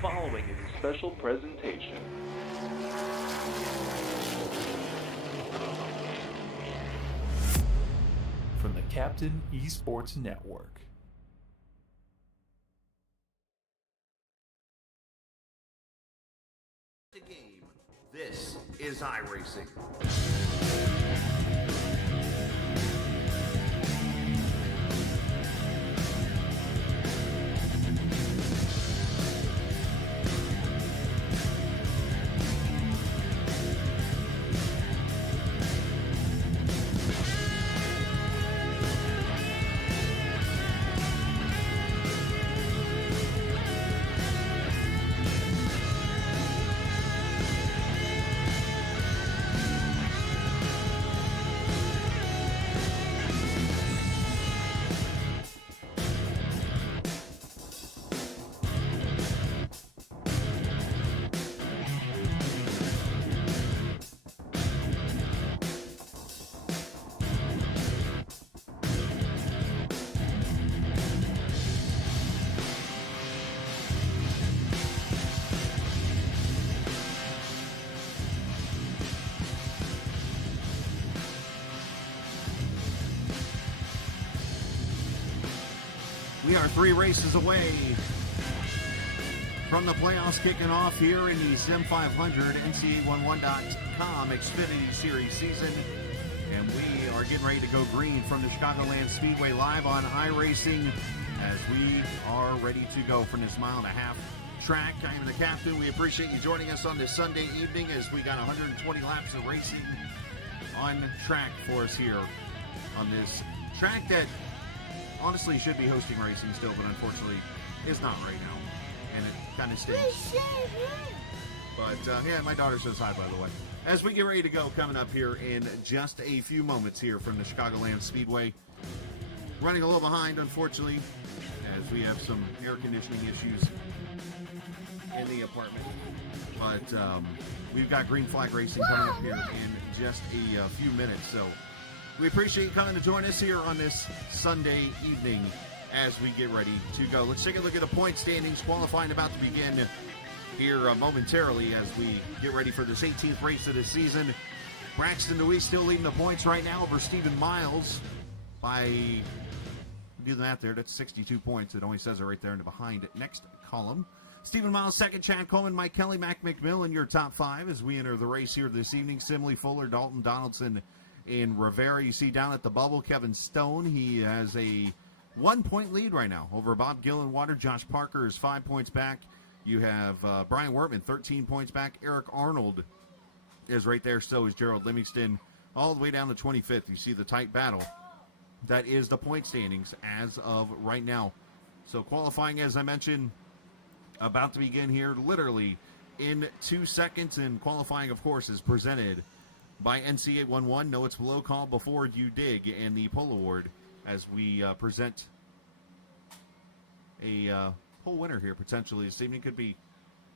following is a special presentation. From the Captain Esports Network. The game. This is iRacing. We are 3 races away from the playoffs kicking off here in the Sim500 NCAA11.com Xfinity Series season. And we are getting ready to go green from the Chicagoland Speedway live on iRacing as we are ready to go from this 1.5-mile track. I am the captain. We appreciate you joining us on this Sunday evening as we got 120 laps of racing on track for us here on this track that honestly should be hosting racing still, but unfortunately is not right now, and it kind of stinks. But yeah, my daughter says hi, by the way. As we get ready to go, coming up here in just a few moments here from the Chicagoland Speedway. Running a little behind, unfortunately, as we have some air conditioning issues in the apartment. But we've got green flag racing coming up here in just a few minutes. So we appreciate you coming to join us here on this Sunday evening as we get ready to go. Let's take a look at the point standings. Qualifying about to begin here momentarily as we get ready for this 18th race of the season. Braxton Deweese still leading the points right now over Stephen Miles by, do the math there, that's 62 points. It only says it right there in the behind next column. Stephen Miles second, Chad Coleman, Mike Kelly, Mac McMillan, your top five as we enter the race here this evening. Simley, Fuller, Dalton, Donaldson, and Rivera. You see down at the bubble, Kevin Stone. He has a 1-point lead right now over Bob Gillenwater. Josh Parker is 5 points back. You have Brian Wertman, 13 points back. Eric Arnold is right there. So is Gerald Livingston, all the way down to 25th. You see the tight battle. That is the point standings as of right now. So qualifying, as I mentioned, about to begin here literally in 2 seconds. And qualifying, of course, is presented by NC811. Know it's below call before you dig, and the pole award as we present a pole winner here potentially this evening. Could be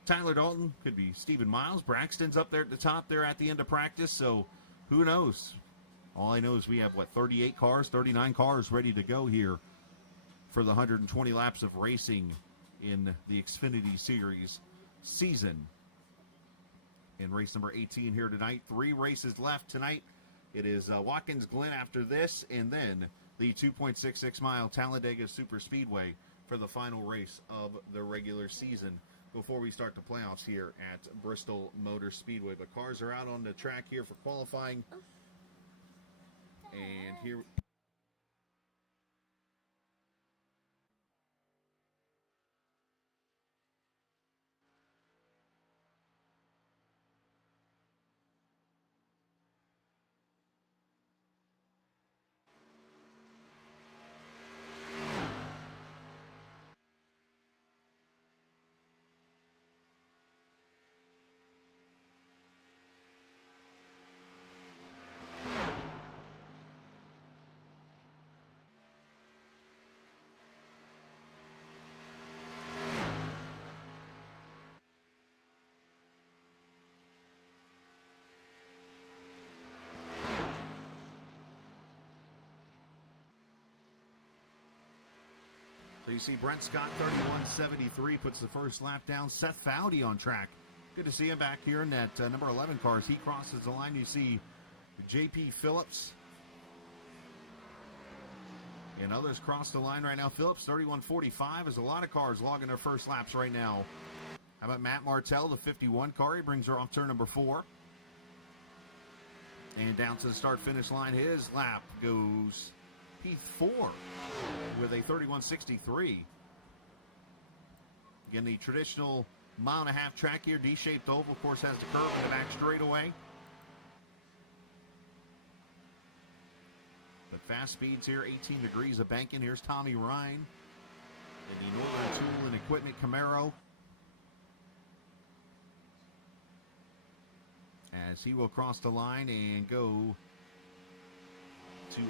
Tyler Dalton, could be Stephen Miles. Braxton's up there at the top there at the end of practice, so who knows? All I know is we have, 38 cars, 39 cars ready to go here for the 120 laps of racing in the Xfinity Series season. In race number 18 here tonight, 3 races left tonight. It is Watkins Glen after this, and then the 2.66 mile Talladega Super Speedway for the final race of the regular season before we start the playoffs here at Bristol Motor Speedway. But cars are out on the track here for qualifying. And here... So you see Brent Scott, 31.73, puts the first lap down. Seth Foudy on track. Good to see him back here in that number 11 car as he crosses the line. You see J.P. Phillips and others cross the line right now. Phillips, 31.45, as a lot of cars logging their first laps right now. How about Matt Martell, the 51 car? He brings her off turn number 4. And down to the start-finish line, his lap goes P4 with a 31.63. Again, the traditional mile-and-a-half track here, D-shaped oval, of course, has the curve in the back straightaway. But fast speeds here, 18 degrees of banking. Here's Tommy Ryan in the Northern Tool and Equipment Camaro, as he will cross the line and go to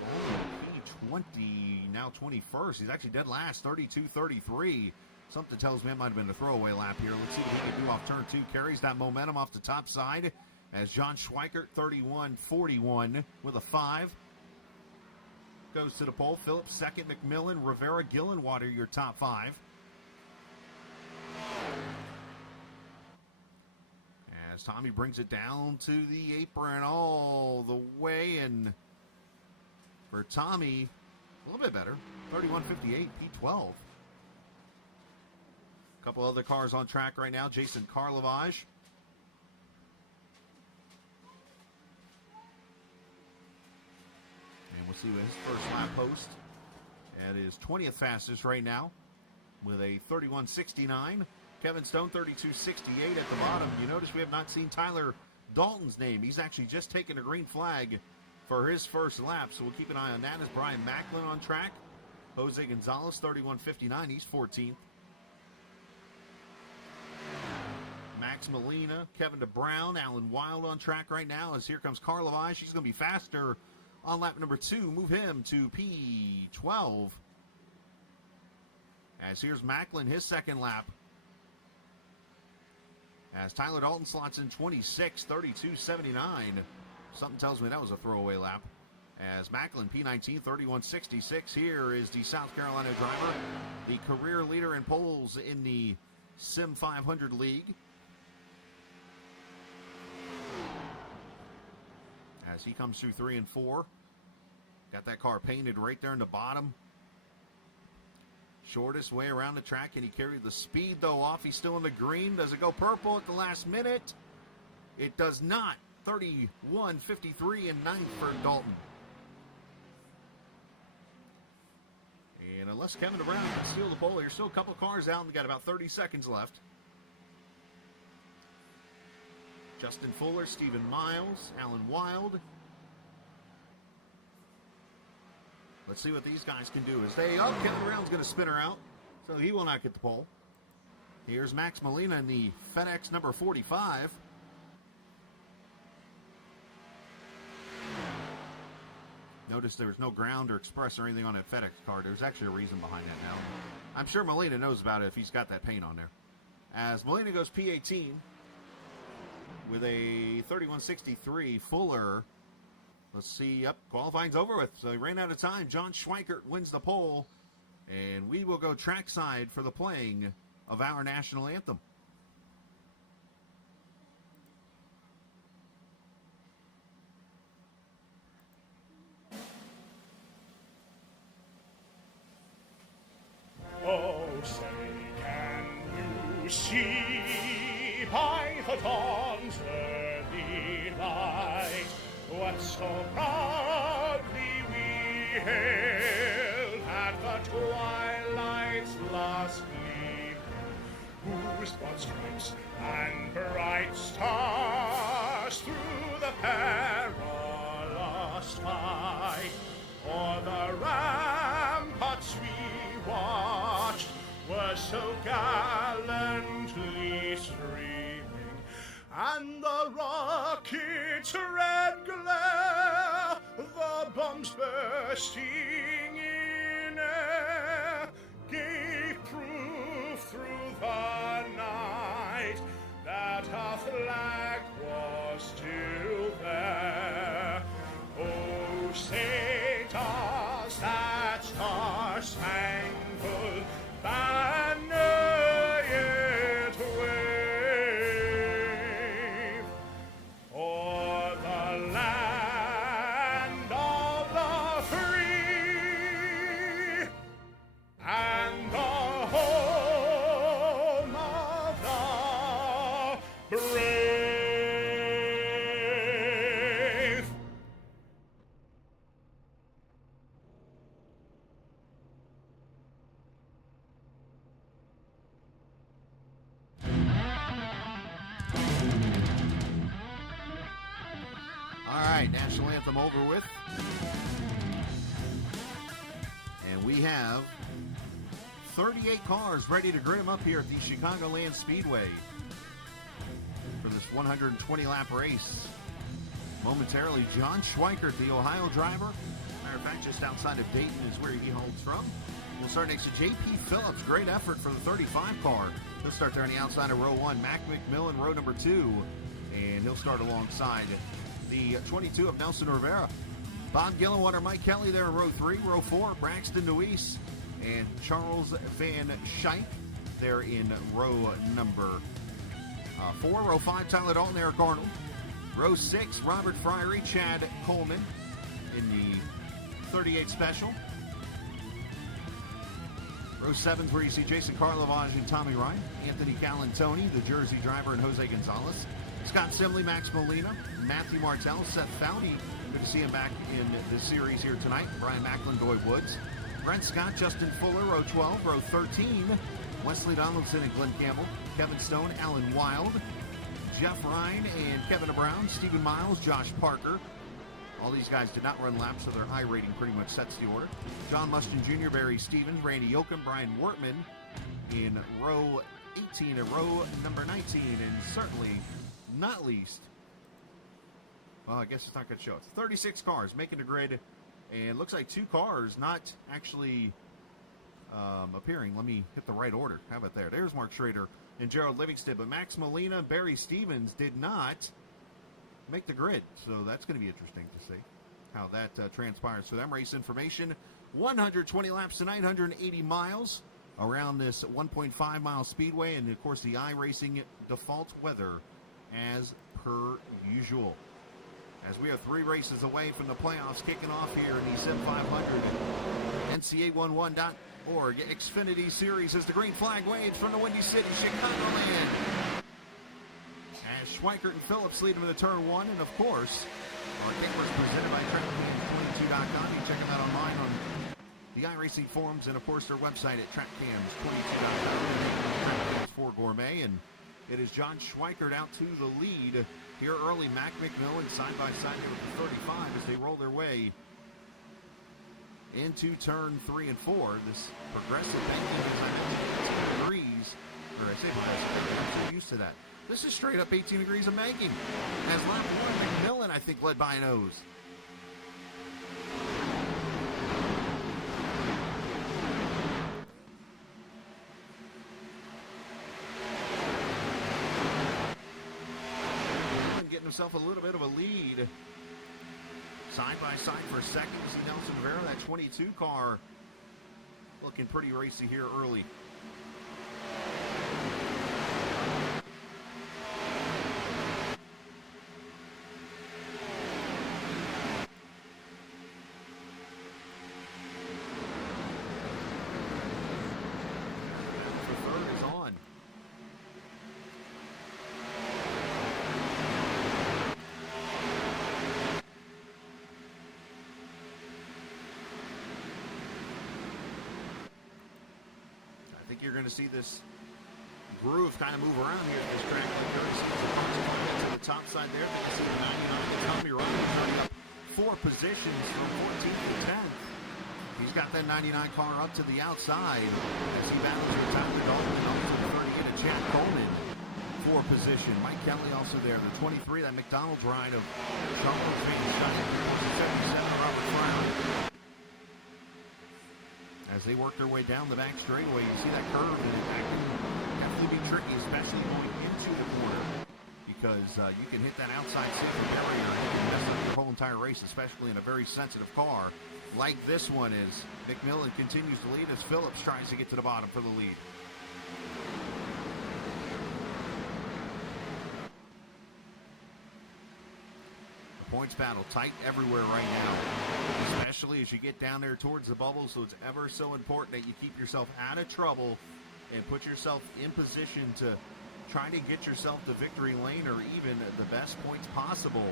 P20, now 21st. He's actually dead last, 32.33. Something tells me it might have been a throwaway lap here. Let's see what he can do off turn 2. Carries that momentum off the top side as John Schweikert, 31.41 with a 5. Goes to the pole. Phillips second, McMillan, Rivera, Gillenwater, your top 5. As Tommy brings it down to the apron all the way, and for Tommy, a little bit better, 31.58, P12. A couple other cars on track right now. Jason Karlovage. And we'll see what his first lap post. That is 20th fastest right now with a 31.69. Kevin Stone, 32.68 at the bottom. You notice we have not seen Tyler Dalton's name. He's actually just taken a green flag for his first lap, so we'll keep an eye on that. As Brian Macklin on track. Jose Gonzalez, 31.59. He's 14th. Max Molina, Kevin DeBrown, Alan Wild on track right now. As here comes Karlovage. He's going to be faster on lap number 2. Move him to P12. As here's Macklin, his second lap. As Tyler Dalton slots in 26, 32.79. Something tells me that was a throwaway lap. As Macklin, P19, 31.66. Here is the South Carolina driver, the career leader in poles in the Sim500 League. As he comes through 3 and 4. Got that car painted right there in the bottom. Shortest way around the track. Can he carry the speed, though, off? He's still in the green. Does it go purple at the last minute? It does not. 31.53 and 9th for Dalton. And unless Kevin Brown can steal the pole, there's still a couple cars out, and we got about 30 seconds left. Justin Fuller, Stephen Miles, Alan Wild. Let's see what these guys can do. Kevin Brown's going to spin her out, so he will not get the pole. Here's Max Molina in the FedEx number 45. Notice there was no ground or express or anything on that FedEx card. There's actually a reason behind that now. I'm sure Molina knows about it if he's got that paint on there. As Molina goes P18 with a 31.63. Fuller, let's see, yep, qualifying's over with. So he ran out of time. John Schweikert wins the pole. And we will go trackside for the playing of our national anthem. Oh, say, can you see by the dawn's early light what so proudly we hailed at the twilight's last gleam, whose broad stripes and bright stars through the perilous fight o'er the ramparts we watched were so gallantly streaming, and the rocket's red glare, the bombs bursting in air, gave proof through the night that our flag was still there. Oh, say does that star-spangled banner yet wave o'er the land of the free and the home of the brave? All right, national anthem over with. And we have 38 cars ready to grim up here at the Chicagoland Speedway for this 120-lap race. Momentarily, John Schweikert, the Ohio driver. Matter of fact, just outside of Dayton is where he holds from. We'll start next to J.P. Phillips. Great effort for the 35 car. He'll start there on the outside of row 1. Mac McMillan, row number 2. And he'll start alongside the 22 of Nelson Rivera. Bob Gillenwater, Mike Kelly there in row 3. Row 4, Braxton Nuis and Charles Van Schaik there in row number 4. Row 5, Tyler Dalton, Eric Arnold. Row 6, Robert Friery, Chad Coleman in the 38 special. Row 7 is where you see Jason Karlovage and Tommy Ryan. Anthony Galantoni, the Jersey driver, and Jose Gonzalez. Scott Simley, Max Molina, Matthew Martell, Seth Foudy. Good to see him back in the series here tonight. Brian Macklin, Doy Woods. Brent Scott, Justin Fuller, row 12. Row 13, Wesley Donaldson and Glenn Campbell. Kevin Stone, Alan Wild. Jeff Ryan and Kevin Brown. Stephen Miles, Josh Parker. All these guys did not run laps, so their I rating pretty much sets the order. John Mustin Jr., Barry Stevens, Randy Yoakum, Brian Wortman in row 18 and row number 19. And certainly not least, well, I guess it's not going to show. It's 36 cars making the grid, and looks like 2 cars not actually appearing. Let me hit the right order. How about there? There's Mark Schrader and Gerald Livingston. But Max Molina and Barry Stevens did not make the grid. So that's going to be interesting to see how that transpires for them. Race information, 120 laps to 980 miles around this 1.5 mile speedway. And, of course, the iRacing default weather as per usual. As we are 3 races away from the playoffs kicking off here in the Sim500 NCA11.org Xfinity Series as the green flag waves from the Windy City, Chicagoland. As Schweikert and Phillips lead them in the turn 1. And, of course, our kickers presented by TrackCams22.com. You can check them out online on the iRacing forums and, of course, their website at TrackCams22.com. TrackCams for Gourmet. And it is John Schweikert out to the lead here early. Mac McMillan side by side there with the 35 as they roll their way into turn 3 and 4. This progressive banking, as I mentioned, 18 degrees, or I say progressive, I'm so used to that. This is straight up 18 degrees of banking. As lap 1, McMillan, I think, led by a nose. Himself a little bit of a lead. Side by side for second. You see Nelson Rivera, that 22 car, looking pretty racy here early. The third is on. I think you're going to see this groove kind of move around here at this track. Like to the top side there. You can see the 99. Tommy Ryan turning up 4 positions from 14th to 10th. He's got that 99 car up to the outside as he battles for Tyler Dalton and also the 38 of Chad Coleman. 4 position. Mike Kelly also there. The 23, that McDonald's ride of Charles Van Stein. 77, Robert Brown. As they work their way down the back straightaway, you see that curve, and that can definitely be tricky, especially going into the corner, because you can hit that outside safety barrier and you can mess up your whole entire race, especially in a very sensitive car like this one is. McMillan continues to lead as Phillips tries to get to the bottom for the lead. Points battle tight everywhere right now, especially as you get down there towards the bubble, so it's ever so important that you keep yourself out of trouble and put yourself in position to try to get yourself to victory lane or even the best points possible.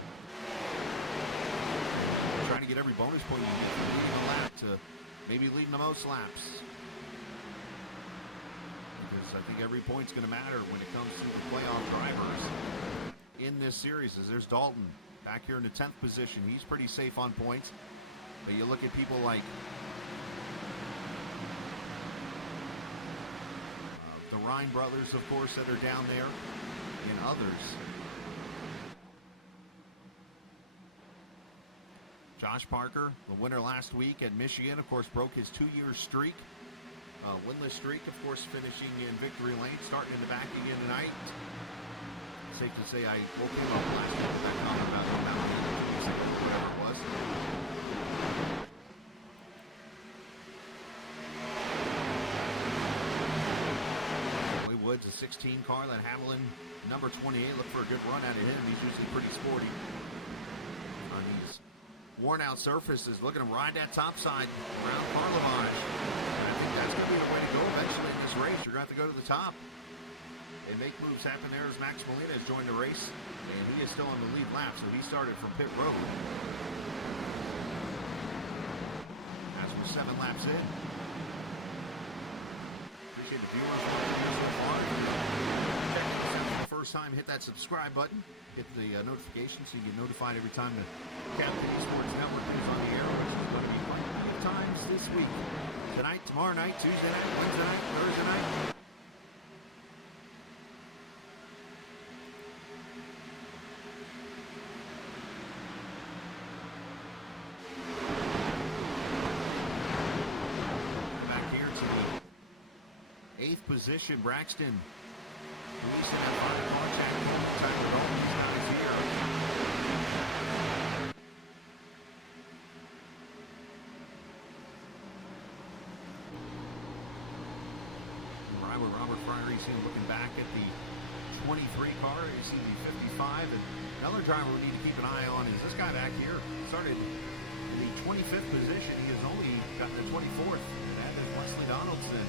Trying to get every bonus point you get from leading a lap to maybe leading the most laps, because I think every point's going to matter when it comes to the playoff drivers in this series. As there's Dalton back here in the 10th position. He's pretty safe on points. But you look at people like the Ryan brothers, of course, that are down there, and others. Josh Parker, the winner last week at Michigan, of course, broke his 2-year streak. Winless streak, of course, finishing in victory lane, starting in the back again tonight. Safe to say I woke him up last night with that comment about the mountain, whatever it was. Joey Woods, a 16 car. That Hamlin, number 28, look for a good run out of him. He's usually pretty sporty on these worn out surfaces. Looking to ride that top side around car lavage. I think that's going to be the way to go eventually in this race. You're going to have to go to the top and make moves happen there as Max Molina has joined the race, and he is still on the lead lap, so he started from pit road. As we're 7 laps in. Appreciate the viewers so far. For the first time, hit that subscribe button, hit the notification so you get notified every time the Captain Esports Network is on the air, which is going to be quite a few times this week. Tonight, tomorrow night, Tuesday night, Wednesday night, Thursday night. Position, Braxton Luis in that front car, Chad Coleman, Tyler Dalton, these guys here. Robert Fryer, you see him looking back at the 23 car. You see the 55. And another driver we need to keep an eye on is this guy back here. Started in the 25th position. He has only gotten the 24th. And that is Wesley Donaldson.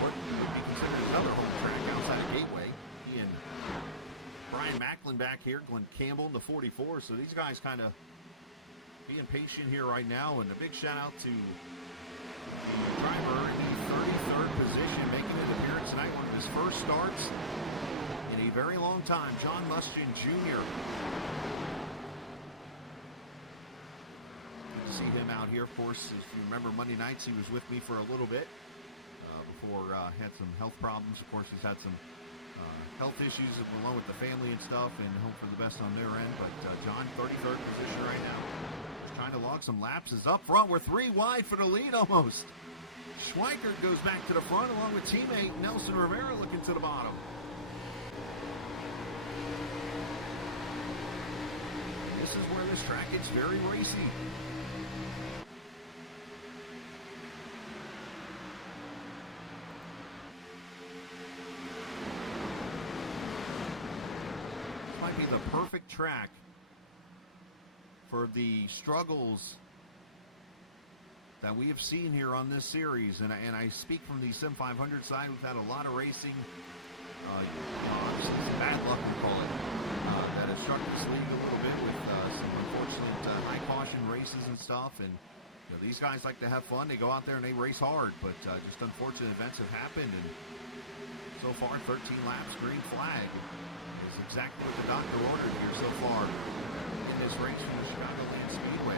What would be considered another home track outside of Gateway. He and Brian Macklin back here. Glenn Campbell in the 44. So these guys kind of being patient here right now. And a big shout out to the driver in the 33rd position, making an appearance tonight, one of his first starts in a very long time, John Mustian Jr. Good to see him out here. Of course, if you remember Monday nights, he was with me for a little bit before had some health problems. Of course, he's had some health issues along with the family and stuff, and hope for the best on their end. But John, 33rd position right now. Trying to log some laps, is up front. We're 3 wide for the lead almost. Schweikert goes back to the front along with teammate Nelson Rivera looking to the bottom. This is where this track gets very racy. This might be the perfect track for the struggles that we have seen here on this series, and I speak from the Sim500 side. We've had a lot of racing, bad luck we call it, that has struck this league a little bit with some unfortunate high caution races and stuff, and you know, these guys like to have fun. They go out there and they race hard, but just unfortunate events have happened, and so far 13 laps, green flag is exactly what the doctor ordered here so far in this race from the Chicagoland Speedway.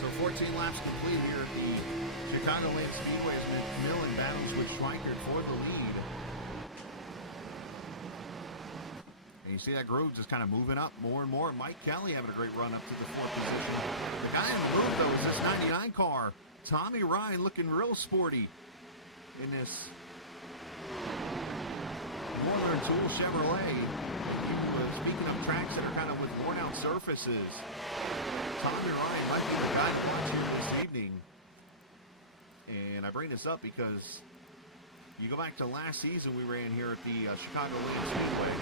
So 14 laps complete here at the Chicagoland Speedway as McMillan battles with Schweikert for the lead. And you see that groove just kind of moving up more and more. Mike Kelly having a great run up to the 4th position. The guy in the groove, though, is this 99 car. Tommy Ryan looking real sporty in this Northern Tool Chevrolet. Speaking of tracks that are kind of with worn out surfaces, Tommy Ryan might be the guy to watch here this evening. And I bring this up because you go back to last season we ran here at the Chicagoland Speedway.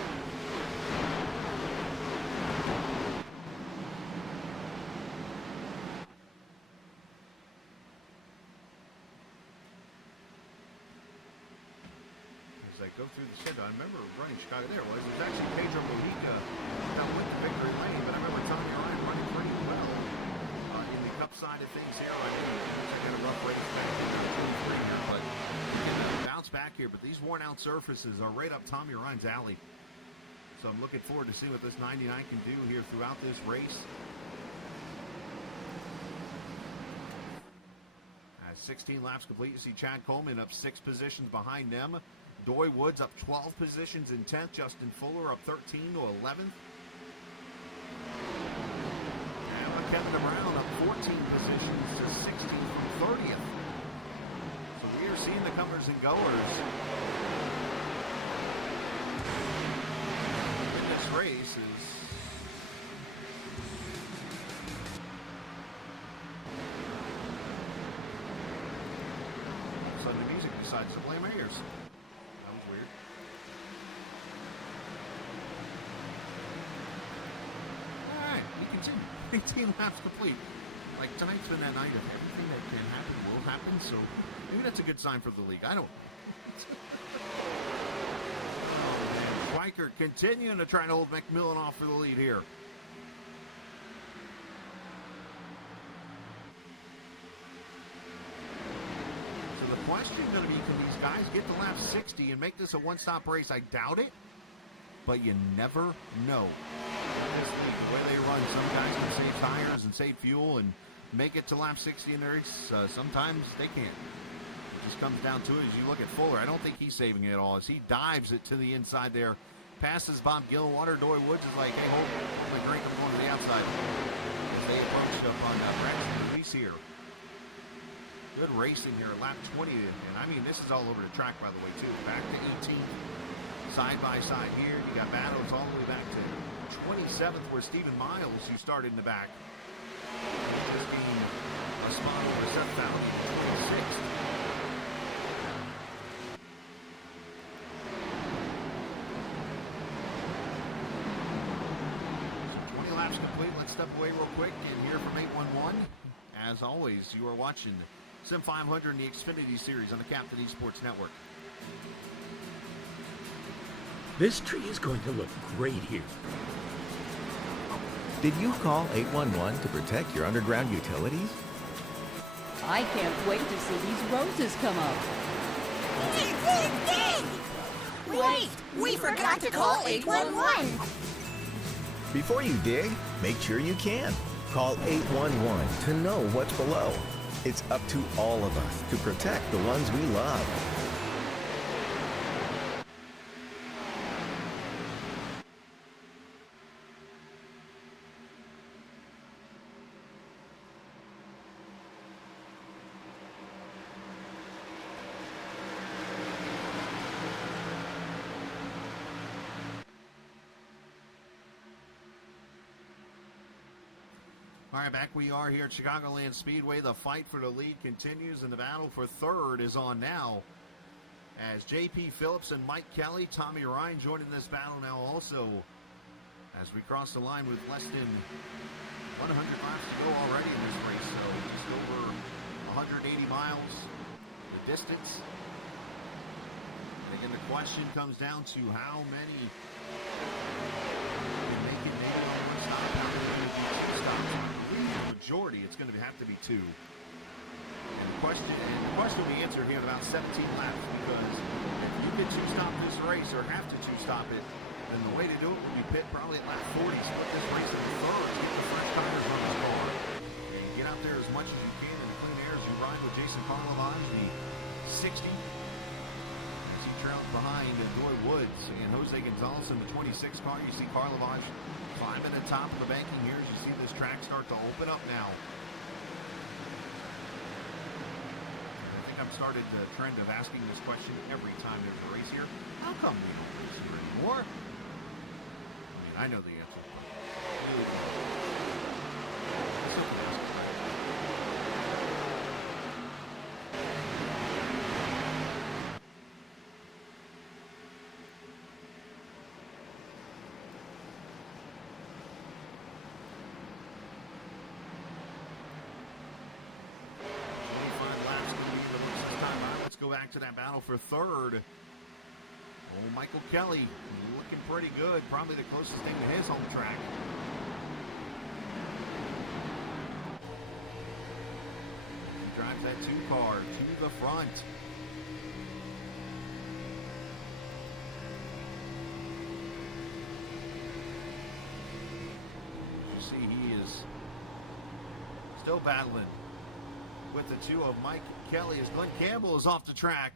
As I go through the schedule, I remember running Chicago. There it was. It was actually Pedro Mojica that went to victory lane, but I remember Tommy Ryan running pretty well in the cup side of things here. I got a rough race back in 2-3 here, but we can bounce back here. But these worn out surfaces are right up Tommy Ryan's alley. So I'm looking forward to see what this 99 can do here throughout this race. As 16 laps complete, you see Chad Coleman up 6 positions behind them. Doy Woods up 12 positions in 10th. Justin Fuller up 13 to 11th. And Kevin Brown up 14 positions to 16th from 30th. So we are seeing the comers and goers in this race. Suddenly music decides to play my ears. That was weird. All right, we continue. 18 laps complete. Like, tonight's been that night of everything that can happen will happen, so maybe that's a good sign for the league. I don't know. Oh, man. Schweiker continuing to try to hold McMillan off for the lead here. So the question going to be, can these guys get to lap 60 and make this a one-stop race? I doubt it, but you never know. The way they run, some guys can save tires and save fuel and make it to lap 60 in the race. Sometimes they can't. It just comes down to it as you look at Fuller. I don't think he's saving it at all as he dives it to the inside there. Passes Bob Gilwater. Dory Woods is like, hey, hold my drink, I'm going to the outside. As they approach up on Braxton Luis here. Good racing here, lap 20. And I mean, this is all over the track, by the way, too. Back to 18th, side by side here. You got battles all the way back to 27th, where Stephen Miles, who started in the back, just gained a spot over Seth Fowler, 26th. So 20 laps complete. Let's step away real quick and hear from 811. As always, you are watching Sim500 and the Xfinity Series on the Captain Esports Network. This tree is going to look great here. Did you call 811 to protect your underground utilities? I can't wait to see these roses come up. Dig, dig, dig! Wait, we forgot to call 811. Before you dig, make sure you can. Call 811 to know what's below. It's up to all of us to protect the ones we love. All right, back we are here at Chicagoland Speedway. The fight for the lead continues, and the battle for third is on now. As J.P. Phillips and Mike Kelly, Tommy Ryan joining this battle now also. As we cross the line with less than 100 laps to go already in this race. So just over 180 miles the distance. And again, the question comes down to how many can make it maybe on one stop, how many can be two stops. The majority, it's going to have to be two. And the question will be answered here in about 17 laps, because if you can two-stop this race or have to two-stop it, then the way to do it would be pit probably at lap 40, split this race in thirds, get the fresh tires on this car, and get out there as much as you can in the clean air as you ride with Jason Karlovage, the 60. As he trails behind Dory Woods and Jose Gonzalez in the 26 car. You see Karlovage climbing the top of the banking here as you see this track start to open up now. I think I've started the trend of asking this question every time there's a race here. How come we don't race here anymore? I mean, I know the answer. Go back to that battle for third. Oh, Michael Kelly looking pretty good. Probably the closest thing to his home track. He drives that two car to the front. You see he is still battling with the two of Mike Kelly as Glenn Campbell is off the track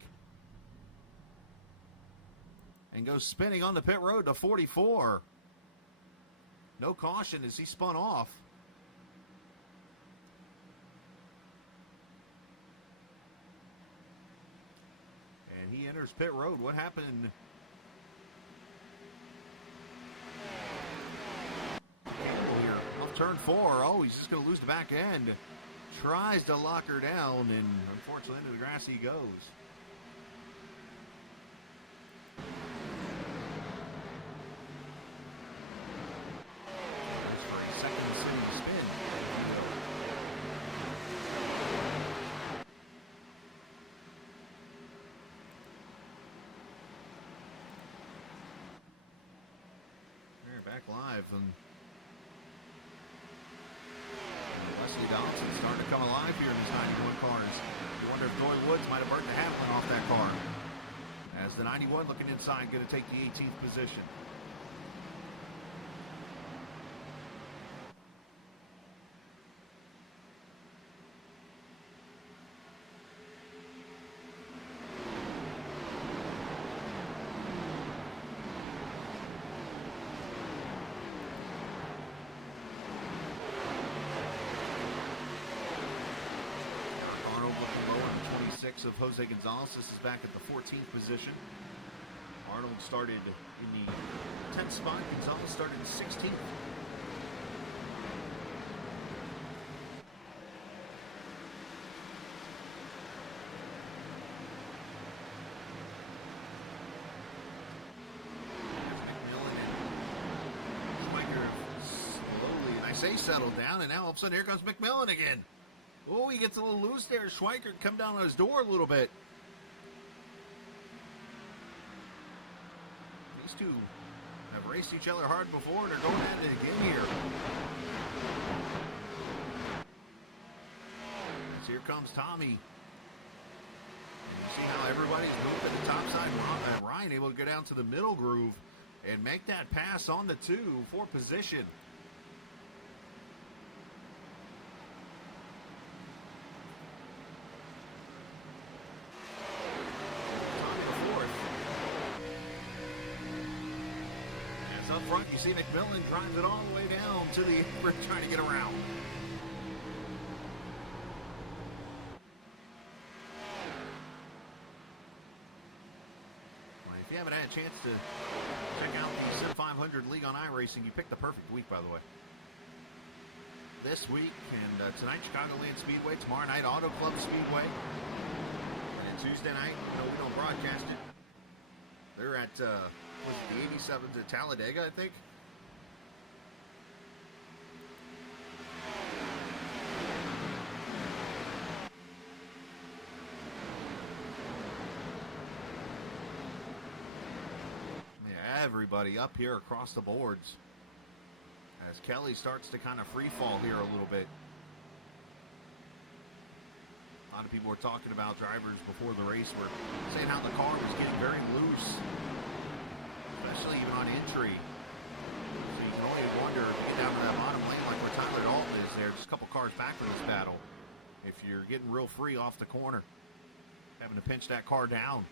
and goes spinning on the pit road to 44. No caution as he spun off. And he enters pit road. What happened? Campbell here off turn 4. Oh, he's just going to lose the back end. Tries to lock her down, and unfortunately into the grass he goes. That's for a second sitting spin. live. And Wesley Donaldson starting to come alive here in these 91 cars. You wonder if Joy Woods might have burned the Hamlin off that car. As the 91 looking inside, going to take the 18th position. Of Jose Gonzalez. This is back at the 14th position. Arnold started in the 10th spot. Gonzalez started 16th. McMillan and Schweiker slowly, and I say settled down, and now all of a sudden here comes McMillan again. Oh, he gets a little loose there. Schweiker come down on his door a little bit. These two have raced each other hard before, and they're going at it again here. As here comes Tommy. And you see how everybody's moving the top side. Ryan able to go down to the middle groove and make that pass on the 2 for position. Up front, you see McMillan drives it all the way down to the apron trying to get around. Well, if you haven't had a chance to check out the Sim500 League on iRacing, you picked the perfect week, by the way. This week, and tonight, Chicagoland Speedway. Tomorrow night, Auto Club Speedway. And then Tuesday night, we don't broadcast it. They're at the 87s at Talladega, I think. Yeah, everybody up here across the boards as Kelly starts to kind of free fall here a little bit. A lot of people were talking about drivers before the race were saying how the car was getting very loose, especially even on entry. So you can only wonder if you get down to that bottom lane like where Tyler Dalton is there, just a couple cars back from this battle, if you're getting real free off the corner, having to pinch that car down.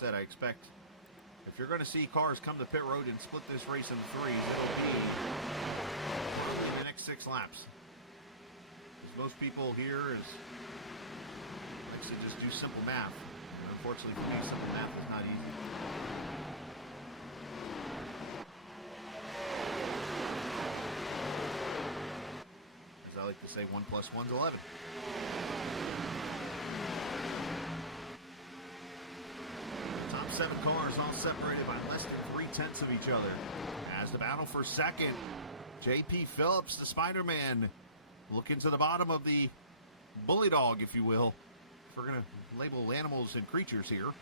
That I expect if you're going to see cars come to pit road and split this race in 3, it'll be probably the next 6 laps. Because most people here like to just do simple math. And unfortunately for me, simple math is not easy. As I like to say, 1 + 1 is 11. Top 7 cars all separated by less than 3/10 of each other. As the battle for second, J.P. Phillips, the Spider-Man, looking to the bottom of the bully dog, if you will. If we're going to label animals and creatures here.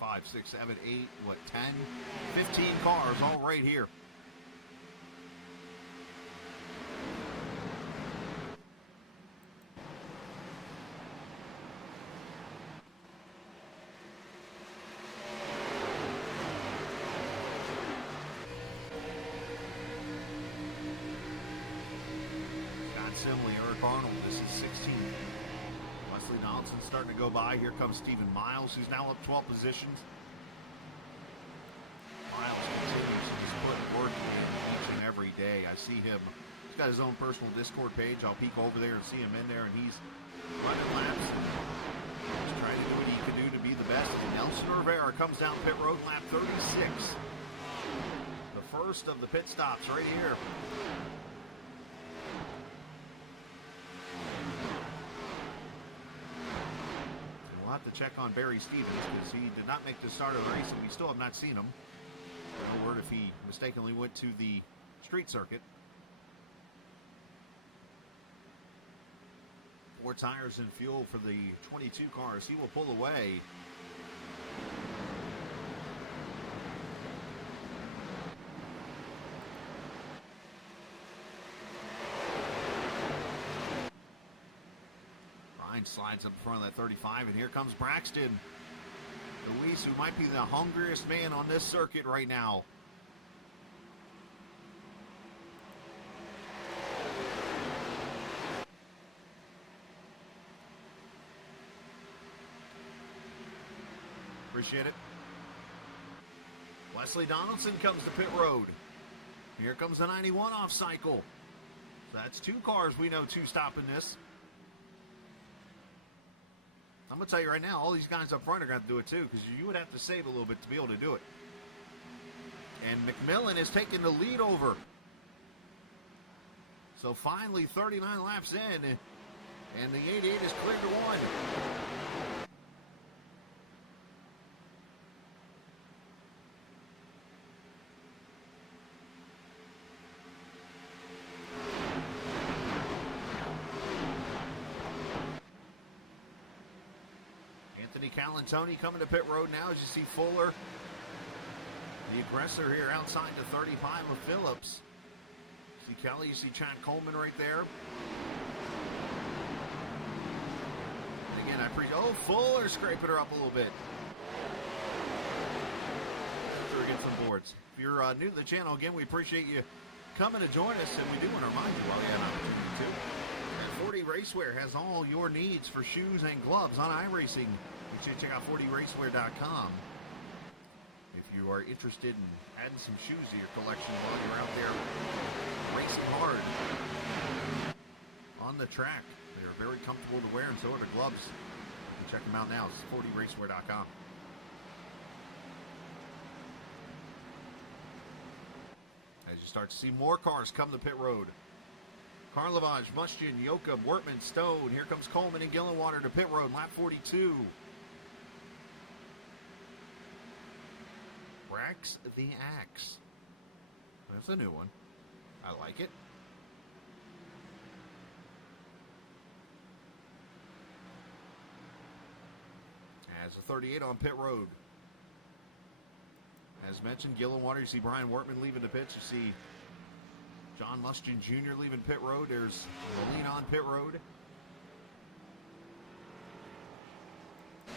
Five, 6, 7, 8, 10, 15 cars all right here. Scott Simley, Eric Arnold, this is 16. Wesley Donaldson starting to go by. Here comes Stephen Miles, who's now up 12 positions. Miles continues to just put work in each and every day. I see him. He's got his own personal Discord page. I'll peek over there and see him in there, and he's running laps. He's trying to do what he can do to be the best. And Nelson Rivera comes down pit road, lap 36. The first of the pit stops right here. We'll have to check on Barry Stevens because he did not make the start of the race, and we still have not seen him. No word if he mistakenly went to the street circuit. 4 tires and fuel for the 22 cars. He will pull away. Ryan slides up front of that 35, and here comes Braxton. Luis, who might be the hungriest man on this circuit right now. Appreciate it. Wesley Donaldson comes to pit road. Here comes the 91 off cycle. So that's 2 cars we know 2 stopping this. I'm going to tell you right now, all these guys up front are going to do it too, because you would have to save a little bit to be able to do it. And McMillan is taking the lead over. So finally, 39 laps in, and the 88 is cleared to 1. Anthony Calantoni coming to pit road now as you see Fuller, the aggressor here outside the 35 of Phillips. See Kelly, you see Chad Coleman right there. And again, I appreciate, oh, Fuller scraping her up a little bit. After we get some boards. If you're new to the channel, again, we appreciate you coming to join us, and we do want to remind you while you have an opportunity to. 40 Racewear has all your needs for shoes and gloves on iRacing. You should check out 40racewear.com if you are interested in adding some shoes to your collection while you're out there racing hard on the track. They are very comfortable to wear, and so are the gloves. You can check them out now. It's 40racewear.com. As you start to see more cars come to pit road. Karlovage, Mustian, Yoakum, Wortman, Stone. Here comes Coleman and Gillenwater to pit road, lap 42. Brax the Axe. That's a new one. I like it. As a 38 on pit road. As mentioned, Gillenwater, you see Brian Wortman leaving the pits. You see John Mustian Jr. leaving pit road. There's Moline on pit road. B.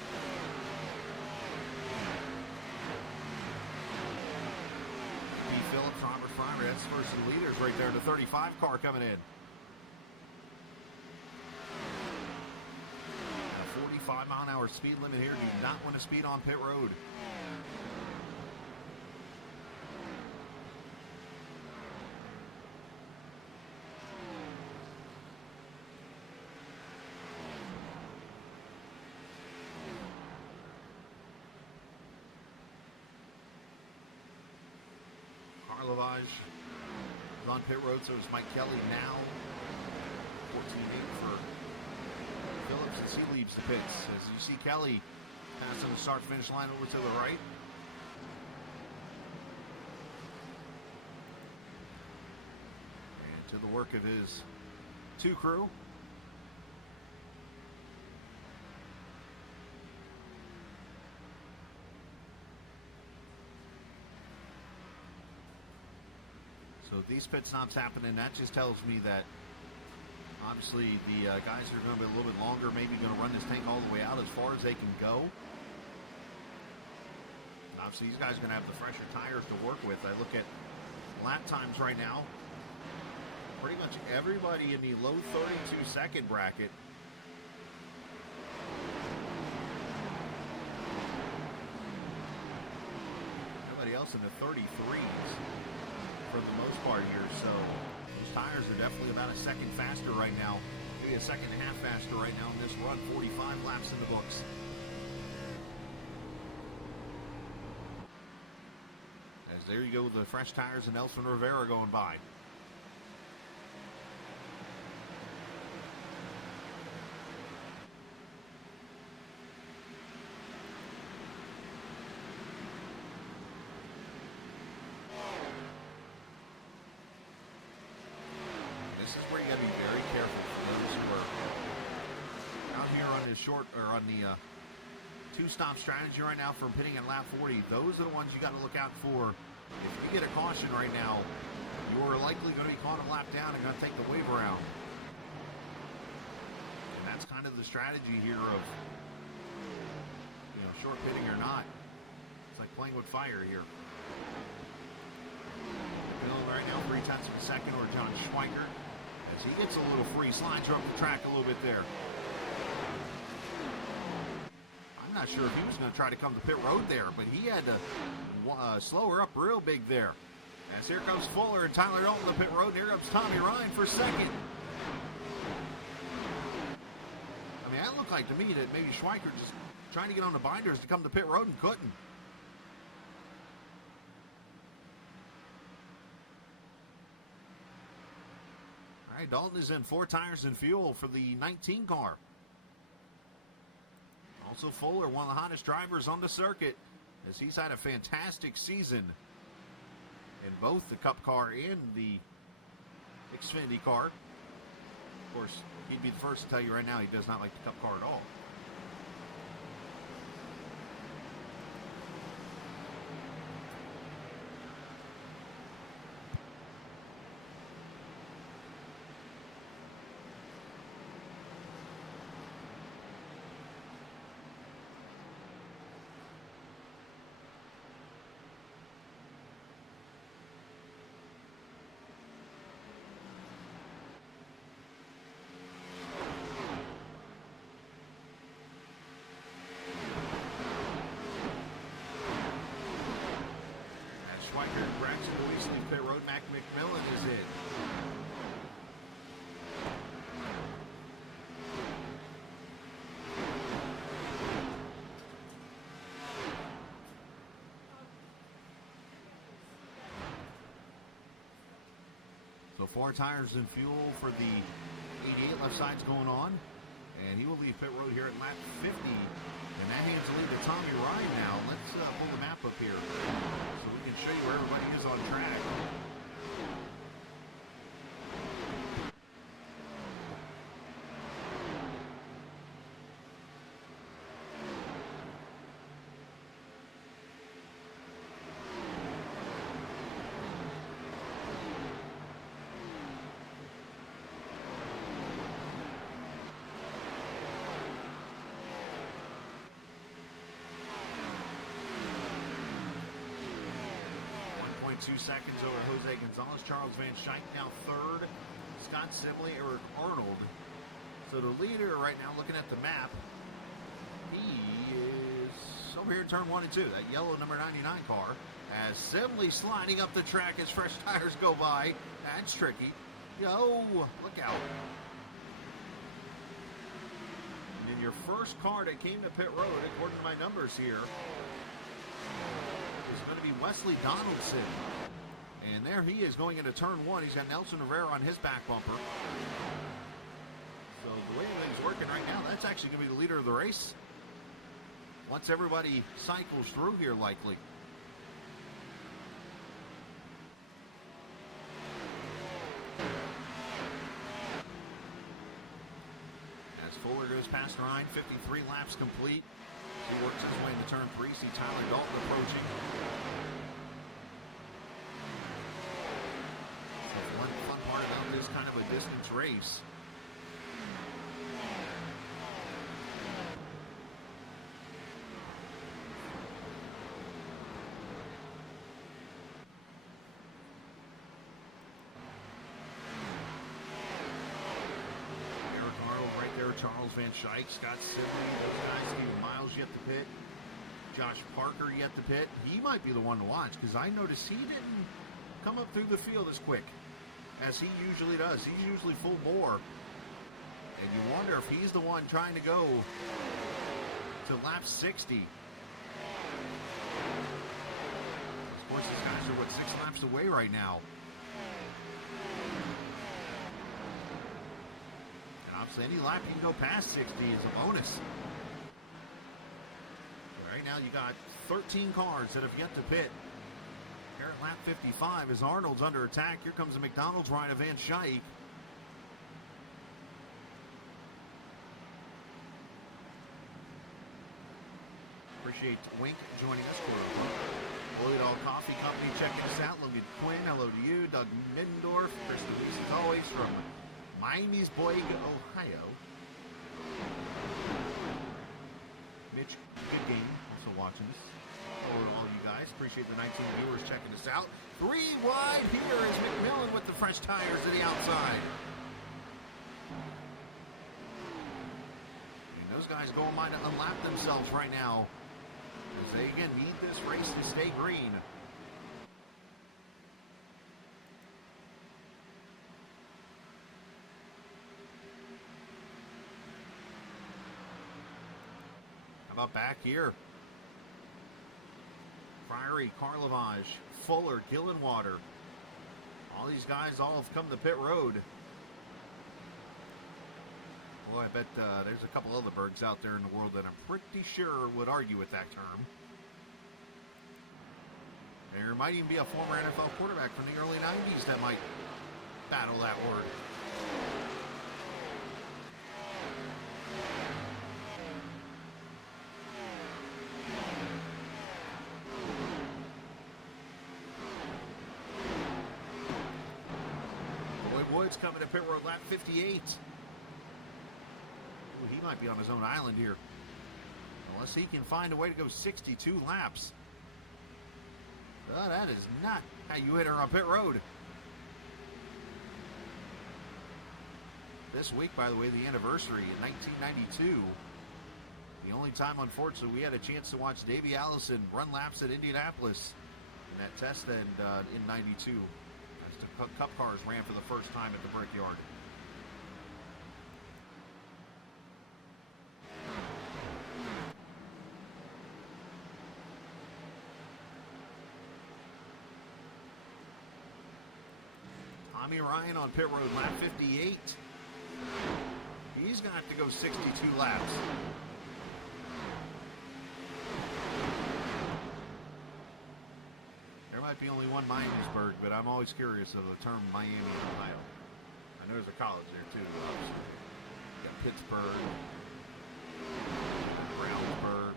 Phillips, Robert Frymer, that's first and leaders right there. The 35 car coming in. A 45-mile-an-hour speed limit here. Do not want to speed on pit road. Karlovage is on pit road, so is Mike Kelly now. 14-8 for Phillips as he leaves the pits. As you see Kelly passing the start-finish line over to the right. And to the work of his 2 crew. So these pit stops happening, that just tells me that obviously the guys are going to be a little bit longer, maybe going to run this tank all the way out as far as they can go. And obviously these guys are going to have the fresher tires to work with. I look at lap times right now. Pretty much everybody in the low 32-second bracket else in the 33s for the most part here. So those tires are definitely about a second faster right now. Maybe a second and a half faster right now in this run. 45 laps in the books. As there you go with the fresh tires and Nelson Rivera going by. This is where you gotta be very careful for those who are out here on this short, or on the two-stop strategy right now from pitting at lap 40. Those are the ones you got to look out for. If you get a caution right now, you are likely going to be caught a lap down and going to take the wave around. And that's kind of the strategy here of, short pitting or not. It's like playing with fire here. Feeling right now 3/10 of a second, or John Schweikert, as he gets a little free, slides her up the track a little bit there. I'm not sure if he was going to try to come to pit road there, but he had to slow her up real big there. As here comes Fuller and Tyler Dalton to pit road. Here comes Tommy Ryan for second. I mean, that looked like to me that maybe Schweikert just trying to get on the binders to come to pit road and couldn't. All right, Dalton is in 4 tires and fuel for the 19 car. Also Fuller, one of the hottest drivers on the circuit, as he's had a fantastic season in both the Cup car and the Xfinity car. Of course, he'd be the first to tell you right now he does not like the Cup car at all. Pit road, Mac McMillan is in. So 4 tires and fuel for the 88. Left side's going on, and he will leave pit road here at lap 50. And that hands the lead to Tommy Ryan now. Let's pull the map up here so we can show you where everybody is on track. Seconds over Jose Gonzalez. Charles Van Schaik now third. Scott Sibley, Eric Arnold. So the leader right now, looking at the map, he is over here in turn 1 and 2. That yellow number 99 car. As Sibley sliding up the track as fresh tires go by. That's tricky. Yo, look out. And then your first car that came to pit road, according to my numbers here, is going to be Wesley Donaldson. And there he is going into turn 1. He's got Nelson Rivera on his back bumper. So the way everything's working right now, that's actually going to be the leader of the race once everybody cycles through here likely. As Fuller goes past Ryan, 53 laps complete. He works his way into turn 3. See Tyler Dalton approaching. One fun part about this kind of a distance race. Eric Arnold right there, Charles Van Schaik, Scott Sibley, those guys, Steve Miles yet to pit. Josh Parker yet to pit. He might be the one to watch because I noticed he didn't come up through the field as quick as he usually does. He's usually full bore. And you wonder if he's the one trying to go to lap 60. Of course, these guys are, 6 laps away right now. And obviously, any lap you can go past 60 is a bonus. But right now, you got 13 cars that have yet to pit. Here at lap 55, as Arnold's under attack. Here comes the McDonald's ride of Van Schaik. Appreciate Wink joining us. Lloyd All Coffee Company checking us out. Logan Quinn, hello to you. Doug Middendorf, Chris Luis, as always, from Miami's Boig, Ohio. Mitch Goodgame also watching us. Hello to all you guys. Appreciate the 19 viewers checking us out. 3 wide here is McMillan with the fresh tires to the outside. And those guys going mind to unlap themselves right now, as they again need this race to stay green. How about back here? Priory, Karlovage, Fuller, Gillenwater. All these guys all have come to pit road. Boy, I bet there's a couple other Bergs out there in the world that I'm pretty sure would argue with that term. There might even be a former NFL quarterback from the early 90s that might battle that word. Lloyd Woods coming to pit road lap 58. Ooh, he might be on his own island here, unless he can find a way to go 62 laps. That is not how you enter on pit road. This week, by the way, the anniversary in 1992. The only time, unfortunately, we had a chance to watch Davey Allison run laps at Indianapolis in that test and in 92, as the Cup cars ran for the first time at the Brickyard. Tommy Ryan on pit road, lap 58. He's going to have to go 62 laps. There might be only one Miamisburg, but I'm always curious of the term Miami, Ohio. I know there's a college there too, obviously. You got Pittsburgh, Brownsburg.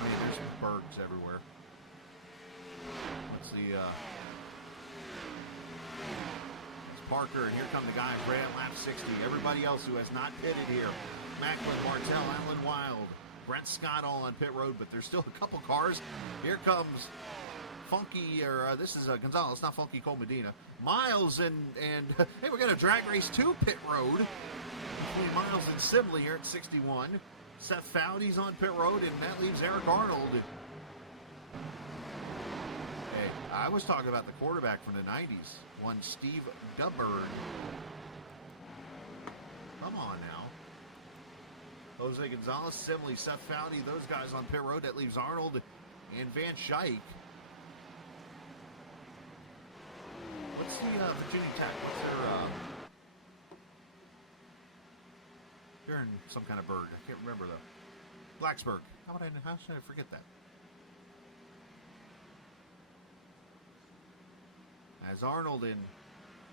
I mean, there's some Bergs everywhere. Let's see, it's Parker, and here come the guys right at lap 60. Everybody else who has not pitted here. Macklin, Martell, Alan Wild, Brent Scott all on pit road, but there's still a couple cars. Here comes Funky, or this is Gonzalez, not Funky Cole Medina. Miles and hey, we're going to drag race to pit road between Miles and Sibley here at 61. Seth Foudy's on pit road, and that leaves Eric Arnold. Hey, I was talking about the quarterback from the 90s, one Steve Dubbard. Come on now. Jose Gonzalez, Sibley, Seth Foudy, those guys on pit road. That leaves Arnold and Van Schaik. What's the Virginia Tech? What's their they're in some kind of bird. I can't remember though. Blacksburg. How should I forget that? As Arnold and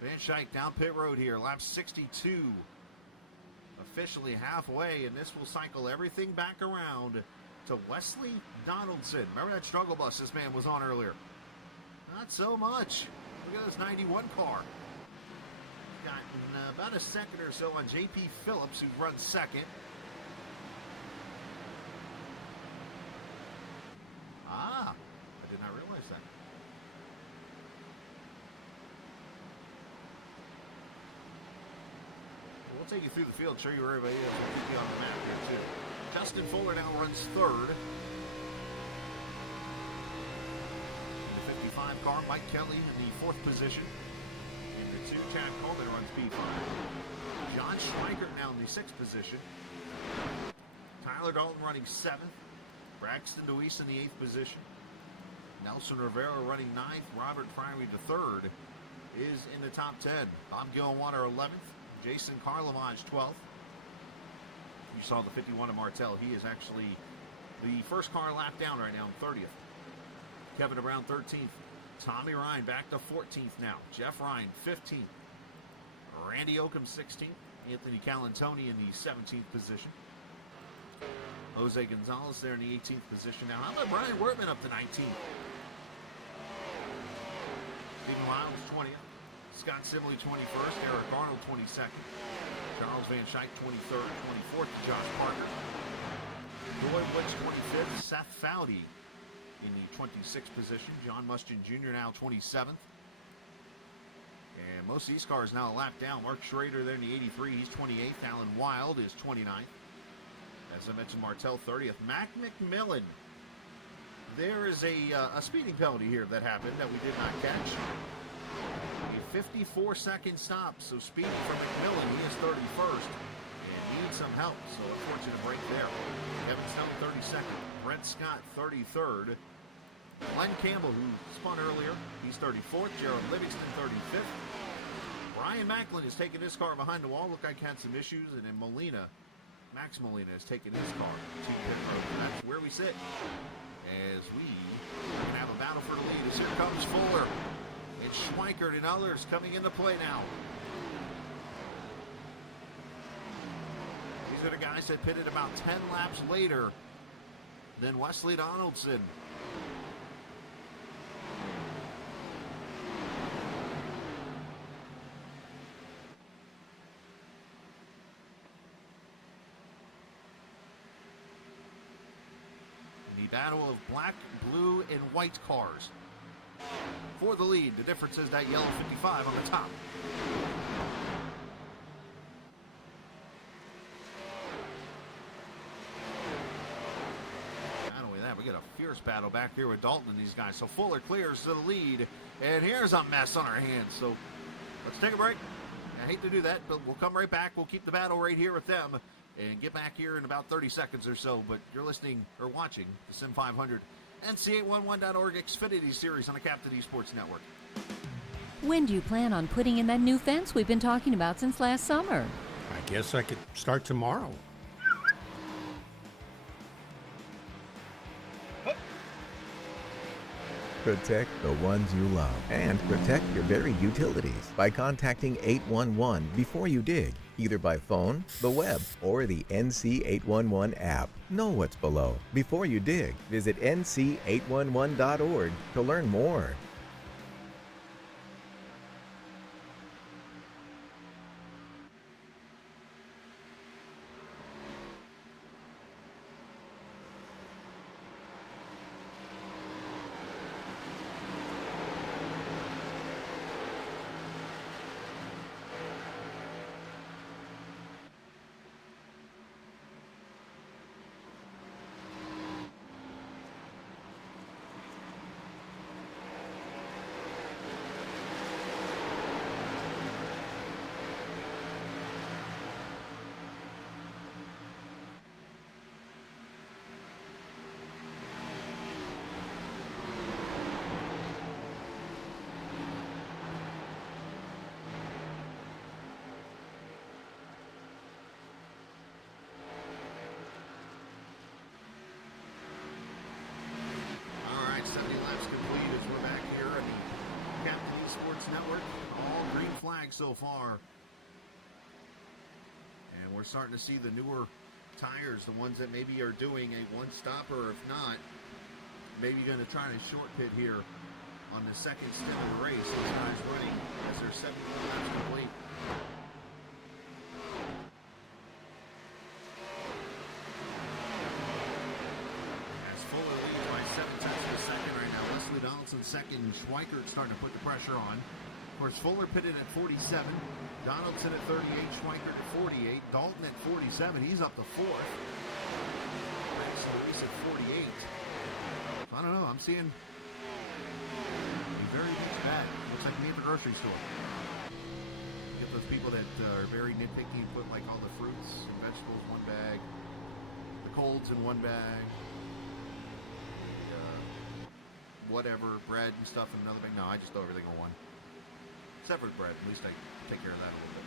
Van Schaik down pit road here, lap 62. Officially halfway, and this will cycle everything back around to Wesley Donaldson. Remember that struggle bus this man was on earlier? Not so much. Look at this 91 car. Gotten about a second or so on J.P. Phillips, who runs second. Ah, I did not realize that. We'll take you through the field, show you where everybody is. We'll keep you on the map here, too. Justin Fuller now runs third. In the 55 car, Mike Kelly in the fourth position. In the 2, Chad Coleman runs P5. John Schweikert now in the sixth position. Tyler Dalton running seventh. Braxton DeWeese in the eighth position. Nelson Rivera running ninth. Robert Priory the third is in the top 10. Bob Gilwater 11th. Jason Karlovage 12th. You saw the 51 of Martell. He is actually the first car lap down right now in 30th. Kevin Brown 13th. Tommy Ryan back to 14th now. Jeff Ryan 15th. Randy Oakham 16th. Anthony Calantoni in the 17th position. Jose Gonzalez there in the 18th position. Now, how about Brian Wertman up to 19th? Stephen Lyles 20th. Scott Sibley 21st. Eric Arnold 22nd. Charles Van Schaik 23rd. 24th, Josh Parker. Roy Woods 25th. Seth Foudy in the 26th position. John Mustian Jr. now 27th. And most of these cars now a lap down. Mark Schrader there in the 83. He's 28th. Alan Wild is 29th. As I mentioned, Martell 30th. Mac McMillan. There is a speeding penalty here that happened that we did not catch. A 54-second stop. So speeding from McMillan, he is 31st and needs some help. So unfortunate break there. Kevin Stone 32nd. Brent Scott 33rd. Glenn Campbell, who spun earlier, he's 34th. Jared Livingston 35th. Brian Macklin is taking his car behind the wall. Looked like he had some issues. And then Max Molina has taken his car to pit road. That's where we sit as we can have a battle for the lead. As here comes Fuller and Schweikert and others coming into play now. These are the guys that pitted about 10 laps later than Wesley Donaldson. Battle of black, blue, and white cars. For the lead, the difference is that yellow 55 on the top. Not only that, we get a fierce battle back here with Dalton and these guys. So Fuller clears to the lead, and here's a mess on our hands. So let's take a break. I hate to do that, but we'll come right back. We'll keep the battle right here with them and get back here in about 30 seconds or so. But you're listening or watching the Sim500 NC811.org Xfinity Series on the Captain Esports Network. When do you plan on putting in that new fence we've been talking about since last summer? I guess I could start tomorrow. Protect the ones you love and protect your buried utilities by contacting 811 before you dig, either by phone, the web, or the NC811 app. Know what's below before you dig. Visit nc811.org to learn more. Network, all green flags so far. And we're starting to see the newer tires, the ones that maybe are doing a one-stopper, if not, maybe going to try to short pit here on the second stint of the race. These guys running as they're 71 laps complete. As Fuller leads by 7 tenths of a second right now. Wesley Donaldson second, and Schweikert starting to put the pressure on. Of course, Fuller pitted at 47, Donaldson at 38, Schweikert at 48, Dalton at 47. He's up to fourth. the race at 48. I don't know. I'm seeing a very mixed bag. Looks like me at the grocery store. You get those people that are very nitpicky and put like all the fruits and vegetables in one bag, the colds in one bag, whatever, bread and stuff in another bag. No, I just throw everything in one. Except for the bread. At least I take care of that a little bit.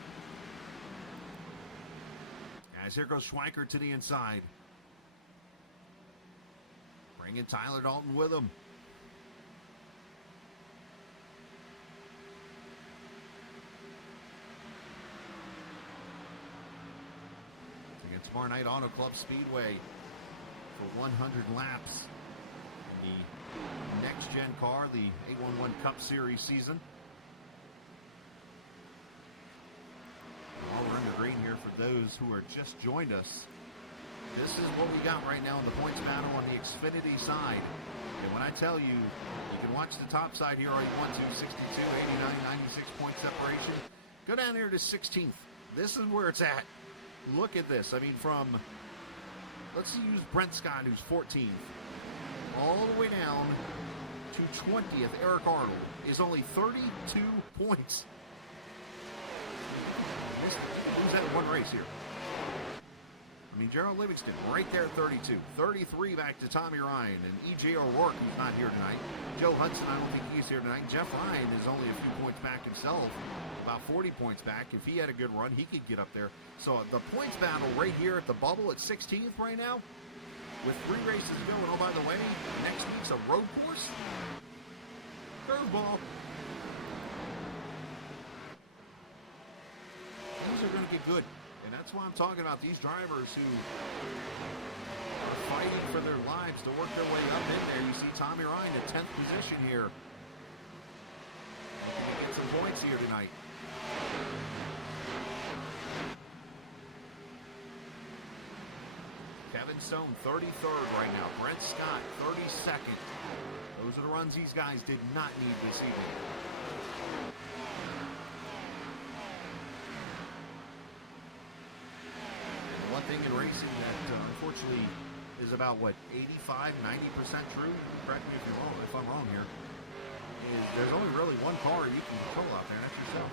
As here goes Schweiker to the inside. Bringing Tyler Dalton with him. Again, tomorrow night, Auto Club Speedway for 100 laps. The next-gen car, the 811 Cup Series season. While we're in the green here, for those who are just joined us, this is what we got right now in the points battle on the Xfinity side. And when I tell you, you can watch the top side here all you want to, 62, 89, 96 point separation. Go down here to 16th. This is where it's at. Look at this. I mean, from, let's use Brent Scott, who's 14th. All the way down to 20th, Eric Arnold, is only 32 points. You can lose that in one race here. I mean, Gerald Livingston right there at 32. 33 back to Tommy Ryan. And E.J. O'Rourke, who's not here tonight. Joe Hudson, I don't think he's here tonight. Jeff Ryan is only a few points back himself. About 40 points back. If he had a good run, he could get up there. So the points battle right here at the bubble at 16th right now, with 3 races to go. And oh, by the way, next week's a road course. Curveball. These are going to get good. And that's why I'm talking about these drivers who are fighting for their lives to work their way up in there. You see Tommy Ryan in 10th position here. Looking to get some points here tonight. Kevin Stone, 33rd right now. Brent Scott, 32nd. Those are the runs these guys did not need this evening. And one thing in racing that unfortunately is about, what, 85, 90% true? Correct me if I'm wrong here. Is there's only really one car you can control out there, and that's yourself.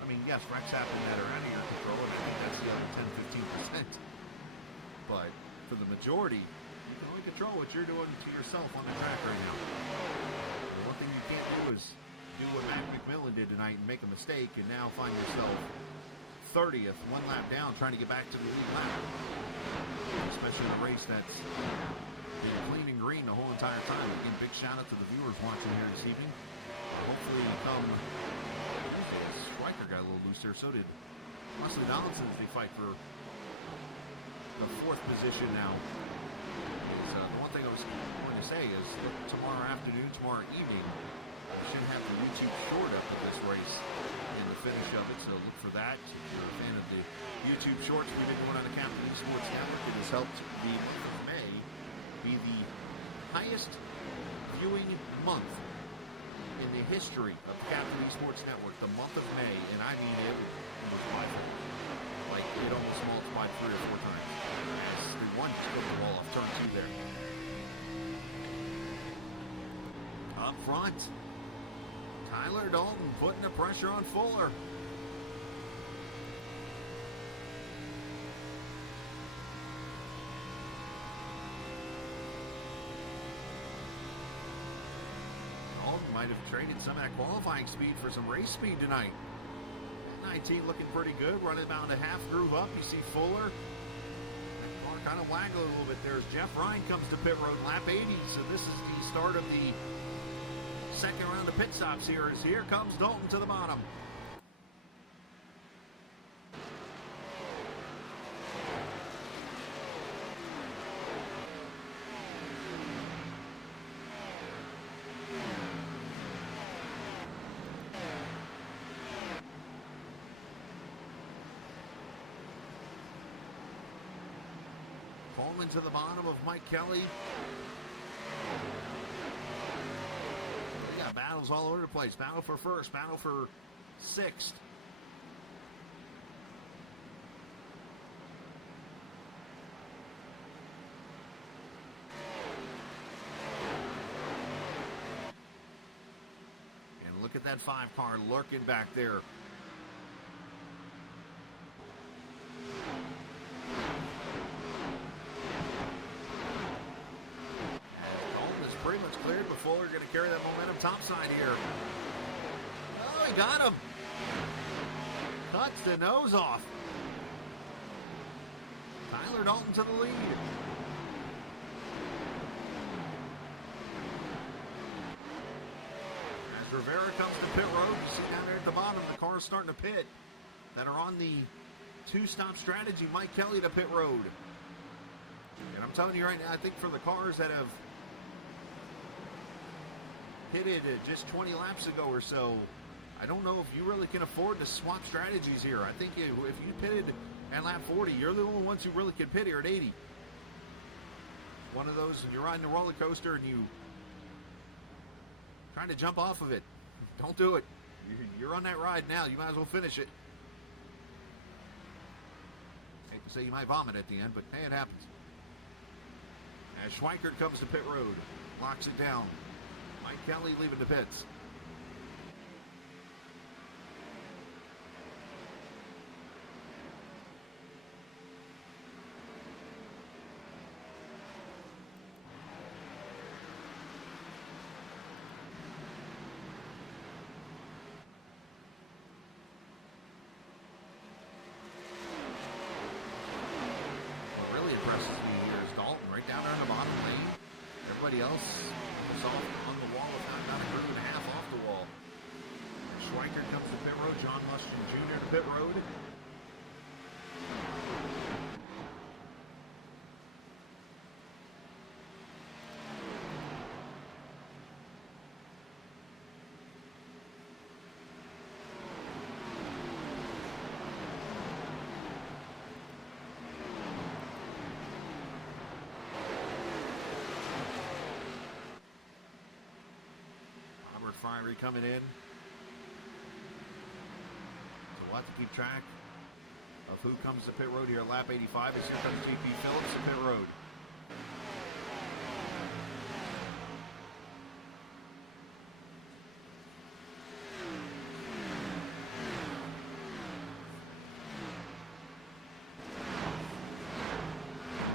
I mean, yes, wrecks happen that are out of your control, and I think that's the other 10, 15%. But for the majority, you can only control what you're doing to yourself on the track right now. The one thing you can't do is do what Matt McMillan did tonight and make a mistake and now find yourself 30th, 1 lap down, trying to get back to the lead lap. Especially in a race that's been clean and green the whole entire time. Again, big shout out to the viewers watching here this evening. Hopefully we come. Schweiker got a little loose there, so did Wesley Donaldson as they fight for the 4th position now. The one thing I was going to say is tomorrow afternoon, tomorrow evening, we should have the YouTube short up of this race and the finish of it, so look for that. If you're a fan of the YouTube shorts we've been doing on the Captain Esports Network, it has helped the month of May be the highest viewing month in the history of Captain Esports Network, the month of May, and I mean it multiplied. Like, it almost multiplied 3 or 4 times. As the one took the ball off turn 2 there. Up front, Tyler Dalton putting the pressure on Fuller. Dalton might have traded some of that qualifying speed for some race speed tonight. 19 looking pretty good, running about a half groove up. You see Fuller. That car kind of waggling a little bit there as Jeff Ryan comes to pit road, lap 80. So this is the start of the second round of pit stops here. As here comes Dalton to the bottom. Coleman to the bottom of Mike Kelly. They got battles all over the place. Battle for first, battle for 6th. Look at that 5 car lurking back there. Dalton is pretty much cleared, but Fuller going to carry that momentum topside here. Oh, he got him. Cuts the nose off. Tyler Dalton to the lead. As Rivera comes to pit road, you see down there at the bottom, the cars starting to pit that are on the 2-stop strategy. Mike Kelly to pit road. And I'm telling you right now, I think for the cars that have pitted just 20 laps ago or so, I don't know if you really can afford to swap strategies here. I think if you pitted at lap 40, you're the only ones who really can pit here at 80. One of those, and you're riding a roller coaster and you trying to jump off of it. Don't do it. You're on that ride now. You might as well finish it. Hate to say you might vomit at the end, but hey, it happens. As Schweikert comes to pit road, locks it down. Mike Kelly leaving the pits. Everybody else is off on the wall with about a grade and a half off the wall. Schweikert comes to pit road. John Muschin Jr. to pit road. Fiery coming in. So we'll have to keep track of who comes to pit road here at lap 85. As here comes JP Phillips to pit road.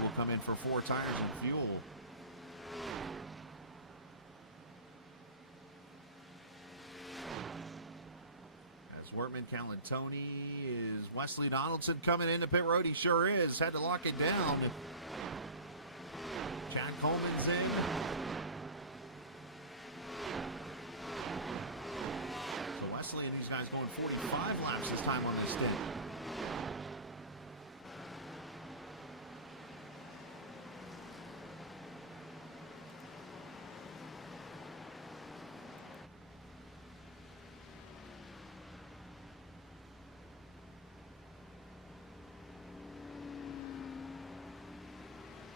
We'll come in for 4 tires and fuel. Wortman Calantoni. Is Wesley Donaldson coming into pit road? He sure is. Had to lock it down. Jack Coleman's in. So Wesley and these guys going 45 laps this time on this stint.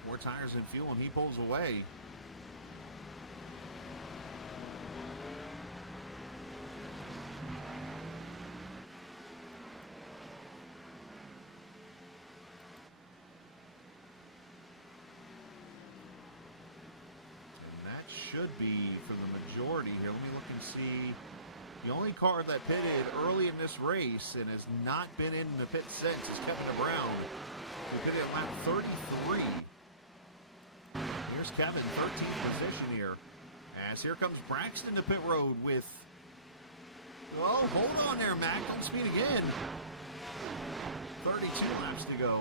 More tires and fuel, and he pulls away. And that should be for the majority here. Let me look and see. The only car that pitted early in this race and has not been in the pit since is Kevin Brown. He pitted at lap 33. Here's Kevin, 13th position here. As here comes Braxton to pit road with... Oh, hold on there, Mac. Don't speed again. 32 laps to go.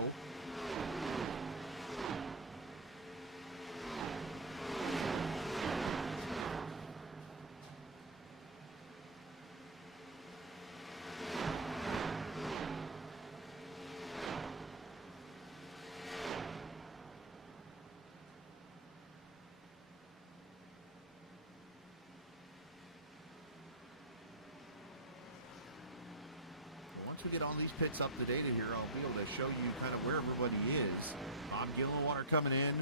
Once we get all these pits up to date here, I'll be able to show you kind of where everybody is. Bob Gillenwater coming in.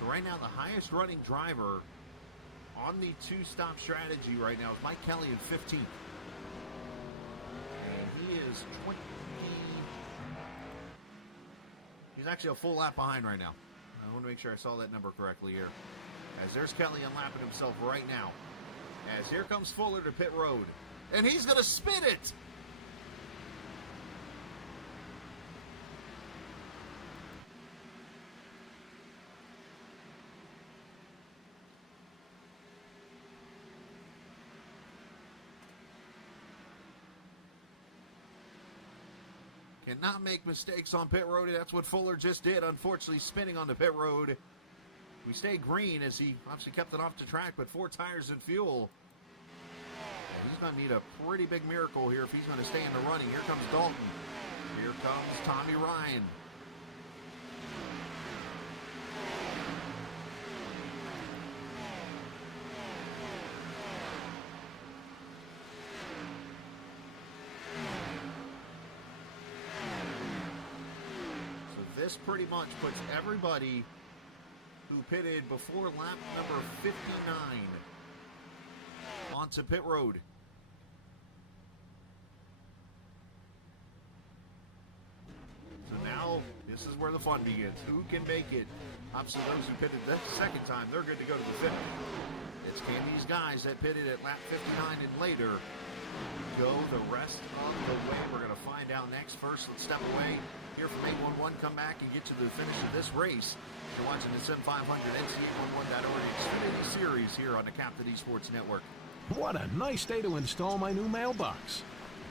So right now, the highest running driver on the 2-stop strategy right now is Mike Kelly in 15th. And he is 20. He's actually a full lap behind right now. I want to make sure I saw that number correctly here. As there's Kelly unlapping himself right now. As here comes Fuller to pit road. And he's going to spin it! Cannot make mistakes on pit road. That's what Fuller just did. Unfortunately, spinning on the pit road. We stay green as he obviously kept it off the track, but 4 tires and fuel. He's going to need a pretty big miracle here if he's going to stay in the running. Here comes Dalton. Here comes Tommy Ryan. This pretty much puts everybody who pitted before lap number 59 onto pit road. So now this is where the fun begins. Who can make it? Obviously those who pitted the second time, they're good to go to the 50. It's can these guys that pitted at lap 59 and later go the rest of the way? We're going to find out next. First, let's step away here from 811, come back and get to the finish of this race. You're watching the Sim500 NC811.org Xfinity Series here on the Captain Esports Network. What a nice day to install my new mailbox.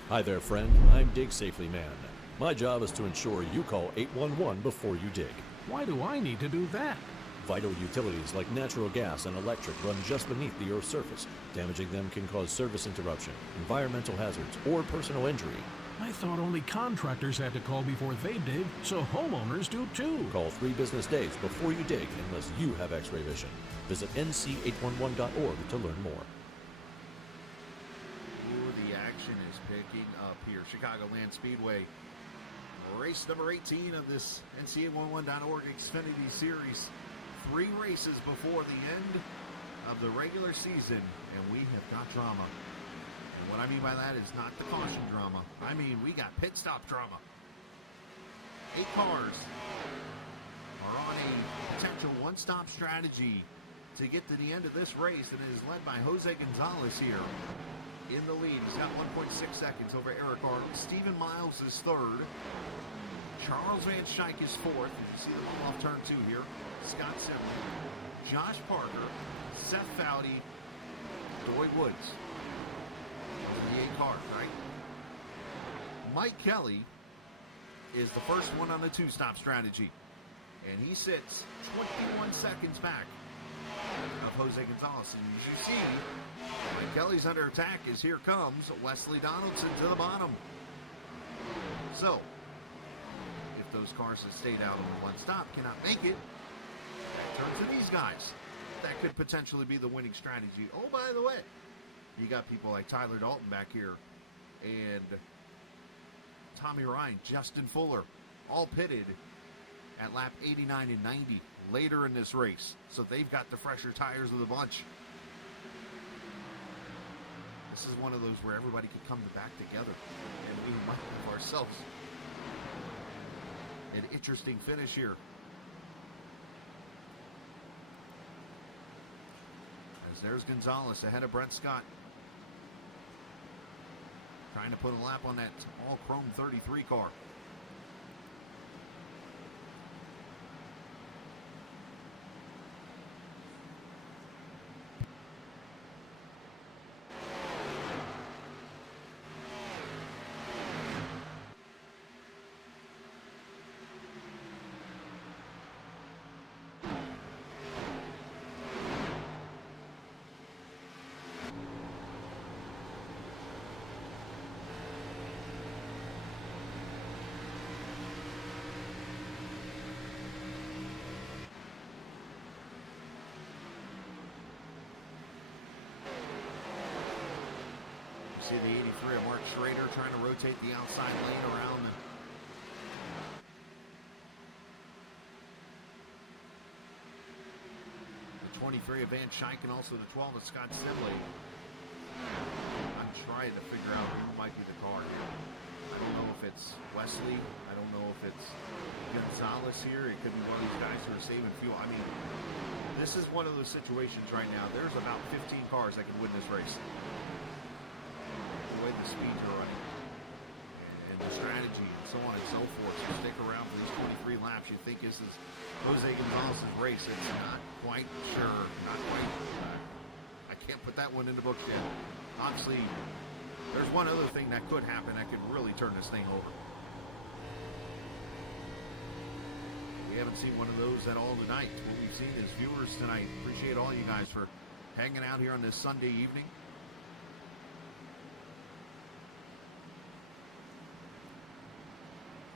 Hi there, friend. I'm Dig Safely Man. My job is to ensure you call 811 before you dig. Why do I need to do that? Vital utilities like natural gas and electric run just beneath the Earth's surface. Damaging them can cause service interruption, environmental hazards, or personal injury. I thought only contractors had to call before they dig, so homeowners do too. Call 3 business days before you dig unless you have X-ray vision. Visit nc811.org to learn more. Ooh, the action is picking up here. Chicagoland Speedway. Race number 18 of this NC811.org Xfinity Series. 3 races before the end of the regular season, and we have got drama. And what I mean by that is not the caution drama. I mean, we got pit stop drama. 8 cars are on a potential one-stop strategy to get to the end of this race, and it is led by Jose Gonzalez here in the lead. He's got 1.6 seconds over Eric Arnold. Steven Miles is third. Charles Van Schaik is fourth. You can see the little off turn 2 here. Scott Sibley, Josh Parker, Seth Foudy, Doy Woods. The 8 car, right? Mike Kelly is the first one on the 2-stop strategy. And he sits 21 seconds back of Jose Gonzalez. And as you see, Mike Kelly's under attack as here comes Wesley Donaldson to the bottom. So, if those cars that stayed out on one stop cannot make it, turn to these guys. That could potentially be the winning strategy. Oh, by the way, you got people like Tyler Dalton back here and Tommy Ryan, Justin Fuller, all pitted at lap 89 and 90 later in this race. So they've got the fresher tires of the bunch. This is one of those where everybody could come back together and we might have ourselves an interesting finish here. As there's Gonzalez ahead of Brent Scott. Trying to put a lap on that all chrome 33 car. See the 83 of Mark Schrader trying to rotate the outside lane around the 23 of Van Schaik and also the 12 of Scott Sibley. I'm trying to figure out who might be the car here. I don't know if it's Wesley. I don't know if it's Gonzalez here. It could be one of these guys who are saving fuel. I mean, this is one of those situations right now. There's about 15 cars that can win this race. The way the speeds are running and the strategy and so on and so forth. So stick around for these 23 laps. You think this is Jose Gonzalez's race. It's not quite sure. Not quite. I can't put that one in the books yet. Obviously, there's one other thing that could happen that could really turn this thing over. We haven't seen one of those at all tonight. What we've seen is viewers tonight. Appreciate all you guys for hanging out here on this Sunday evening.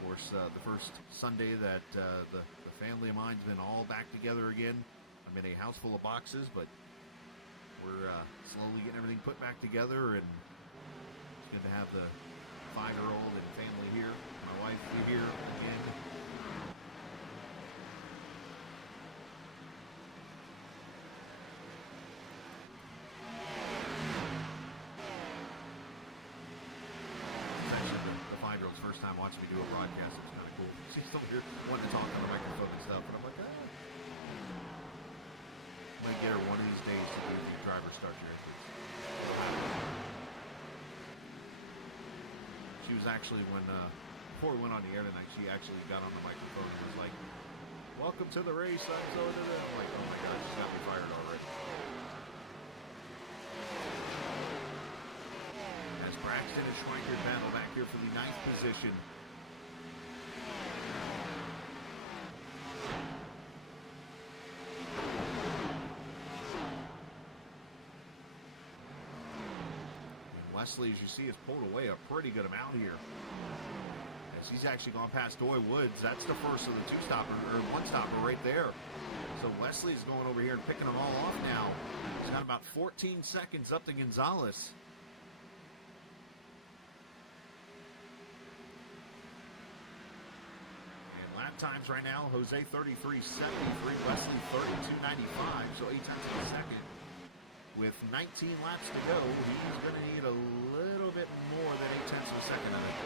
Of course, the first Sunday that the family of mine's been all back together again. I'm in a house full of boxes, but we're slowly getting everything put back together, and it's good to have the 5-year-old and family here. My wife here again. It's actually the 5-year-old's first time watching me do a broadcast. It's kind of cool. She's still here wanting to talk on the microphone and stuff, and I'm like, I'm going to get her one of these days to do the driver start here. She was actually, before we went on the air tonight, she actually got on the microphone and was like, "Welcome to the race, I'm so into it." I'm like, oh my gosh, she's got me fired already. As Braxton and Schweiker battle back here for the 9th position. Wesley, as you see, has pulled away a pretty good amount here. As he's actually gone past Doy Woods. That's the first of the one-stopper right there. So Wesley's going over here and picking them all off now. He's got about 14 seconds up to Gonzalez. And lap times right now, Jose 33.73, Wesley 32.95, so 8 tenths of a second. With 19 laps to go, he's going to need a little bit more than 8 tenths of a second. I think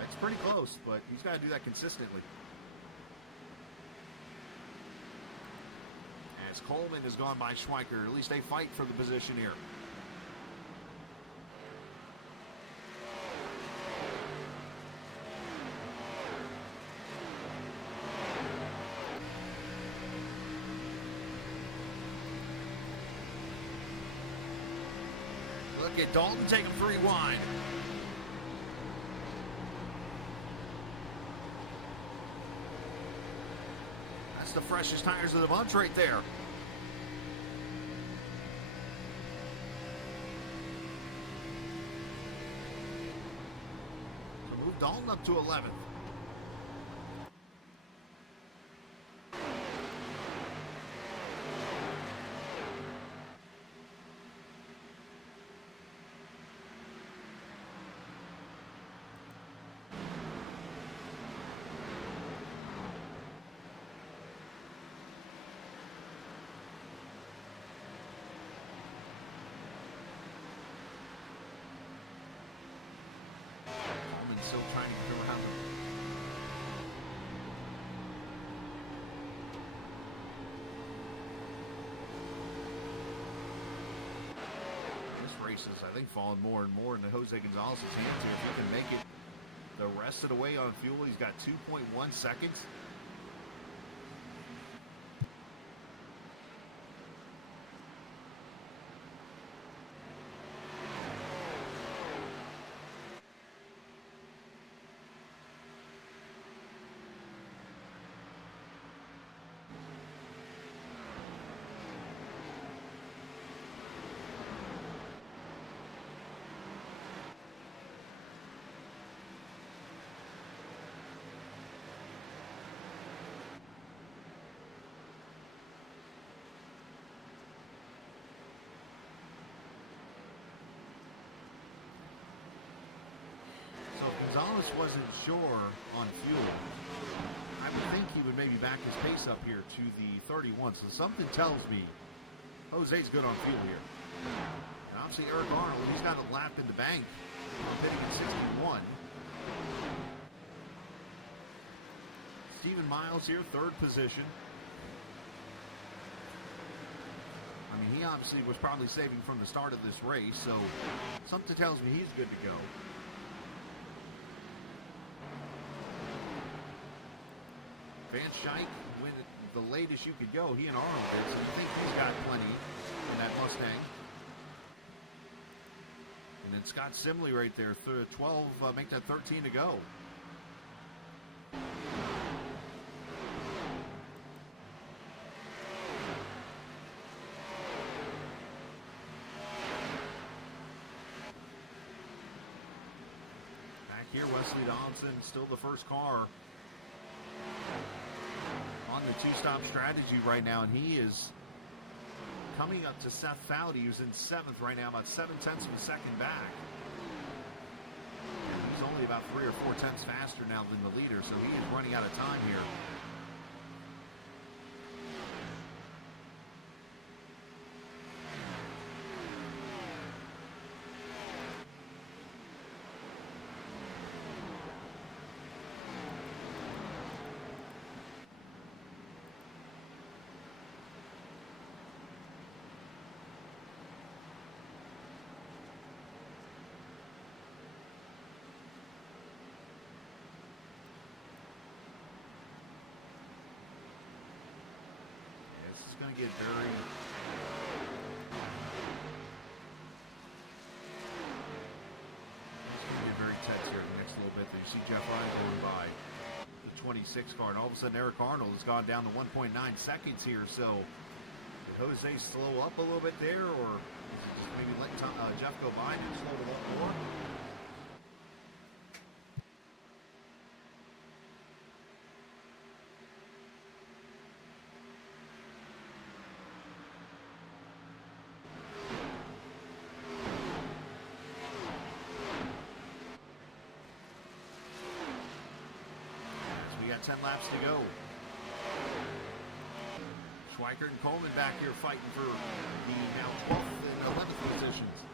that's pretty close, but he's got to do that consistently. As Coleman has gone by Schweiker, at least they fight for the position here. Look at Dalton take him 3 wide. That's the freshest tires of the bunch right there. So move Dalton up to 11th. Still trying to get around him. This race is, I think, falling more and more into Jose Gonzalez's hands here. If he can make it the rest of the way on fuel, he's got 2.1 seconds. Gonzalez wasn't sure on fuel. I would think he would maybe back his pace up here to the 31. So something tells me Jose's good on fuel here. And obviously Eric Arnold, he's got a lap in the bank, pitting at 61. Stephen Miles here, third position. I mean, he obviously was probably saving from the start of this race, so something tells me he's good to go. Van Schijk went the latest you could go. He and Arnold did, so you think he's got plenty in that Mustang. And then Scott Simley right there, 12, make that 13 to go. Back here, Wesley Donaldson, still the first car on the two-stop strategy right now, and he is coming up to Seth Foudy, who's in 7th right now, about 7/10 of a second back. And he's only about 3 or 4 tenths faster now than the leader, so he is running out of time here. Going to get very tense here in the next little bit. There you see Jeff Ryan going by the 26 car, and all of a sudden Eric Arnold has gone down to 1.9 seconds here. So did Jose slow up a little bit there, or is he just maybe let Jeff go by and slow it up more? We got 10 laps to go. Schweikert and Coleman back here fighting for the now 12th and 11th positions.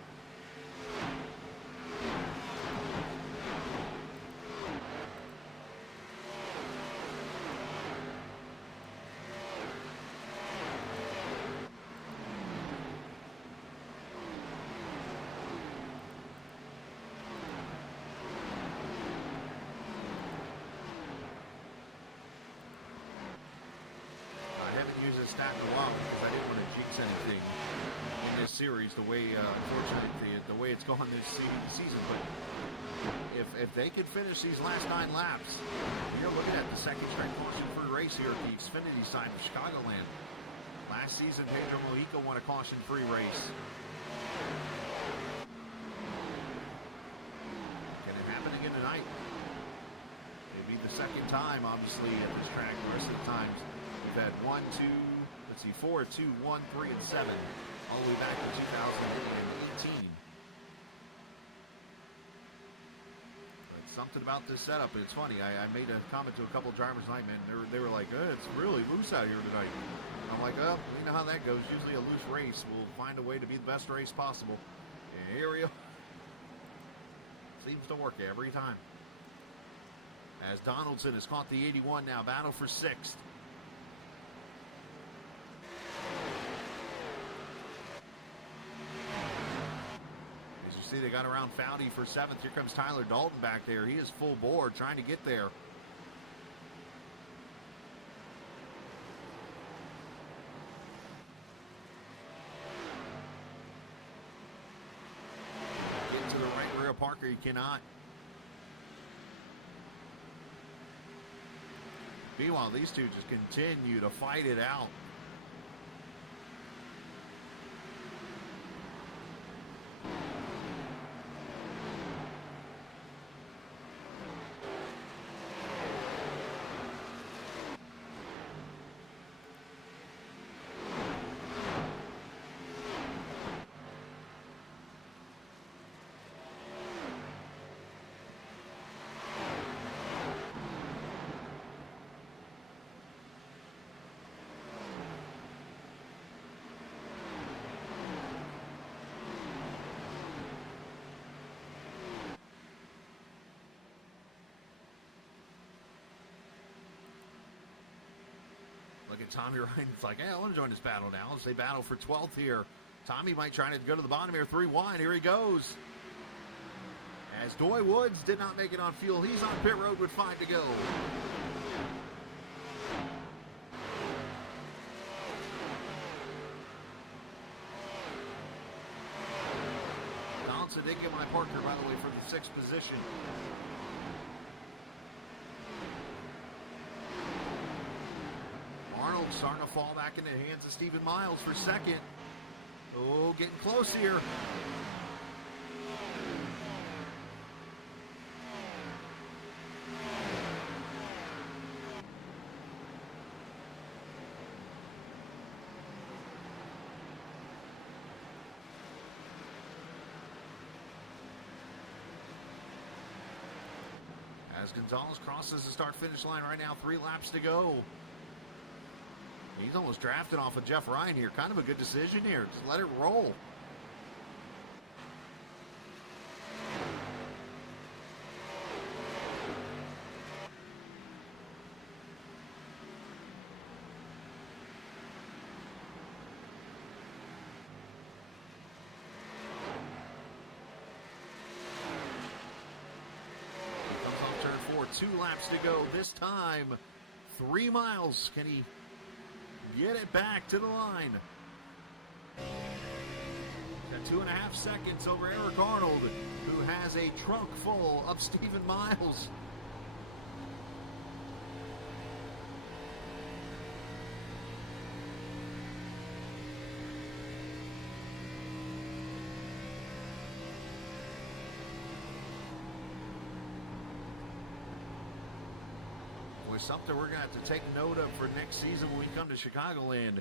Stat in a while because I didn't want to jinx anything in this series the way, unfortunately, the way it's gone this season. But if they could finish these last 9 laps, you're looking at the second straight caution-free race here at the Xfinity side of Chicagoland. Last season, Pedro Mojica won a caution-free race. Can it happen again tonight? Maybe the second time, obviously, at this track. The rest of the times, we've had 1, 2, let's see, 4, 2, 1, 3, and 7, all the way back to 2018. But something about this setup, it's funny. I made a comment to a couple of drivers tonight, man. They were like, it's really loose out here tonight. I'm like, oh, you know how that goes. Usually a loose race will find a way to be the best race possible. And here we go. Seems to work every time. As Donaldson has caught the 81 now, battle for 6th. See, they got around Foudy for 7th. Here comes Tyler Dalton back there. He is full board trying to get there. Get to the right rear of Parker. You cannot. Meanwhile, these two just continue to fight it out. Look at Tommy Ryan. It's like, hey, I want to join this battle now. As they battle for 12th here. Tommy might try to go to the bottom here. 3 wide. Here he goes. As Doy Woods did not make it on fuel. He's on pit road with 5 to go. Donaldson did get my partner, by the way, for the 6th position. Arnold starting to fall back into the hands of Stephen Miles for 2nd. Oh, getting close here. As Gonzalez crosses the start-finish line right now, 3 laps to go. He's almost drafted off of Jeff Ryan here. Kind of a good decision here. Just let it roll. Comes off turn 4. 2 laps to go. This time, 3 miles. Can he get it back to the line? Got 2.5 seconds over Eric Arnold, who has a trunk full of Stephen Miles. With something we're going to have to take note of for next season when we come to Chicagoland.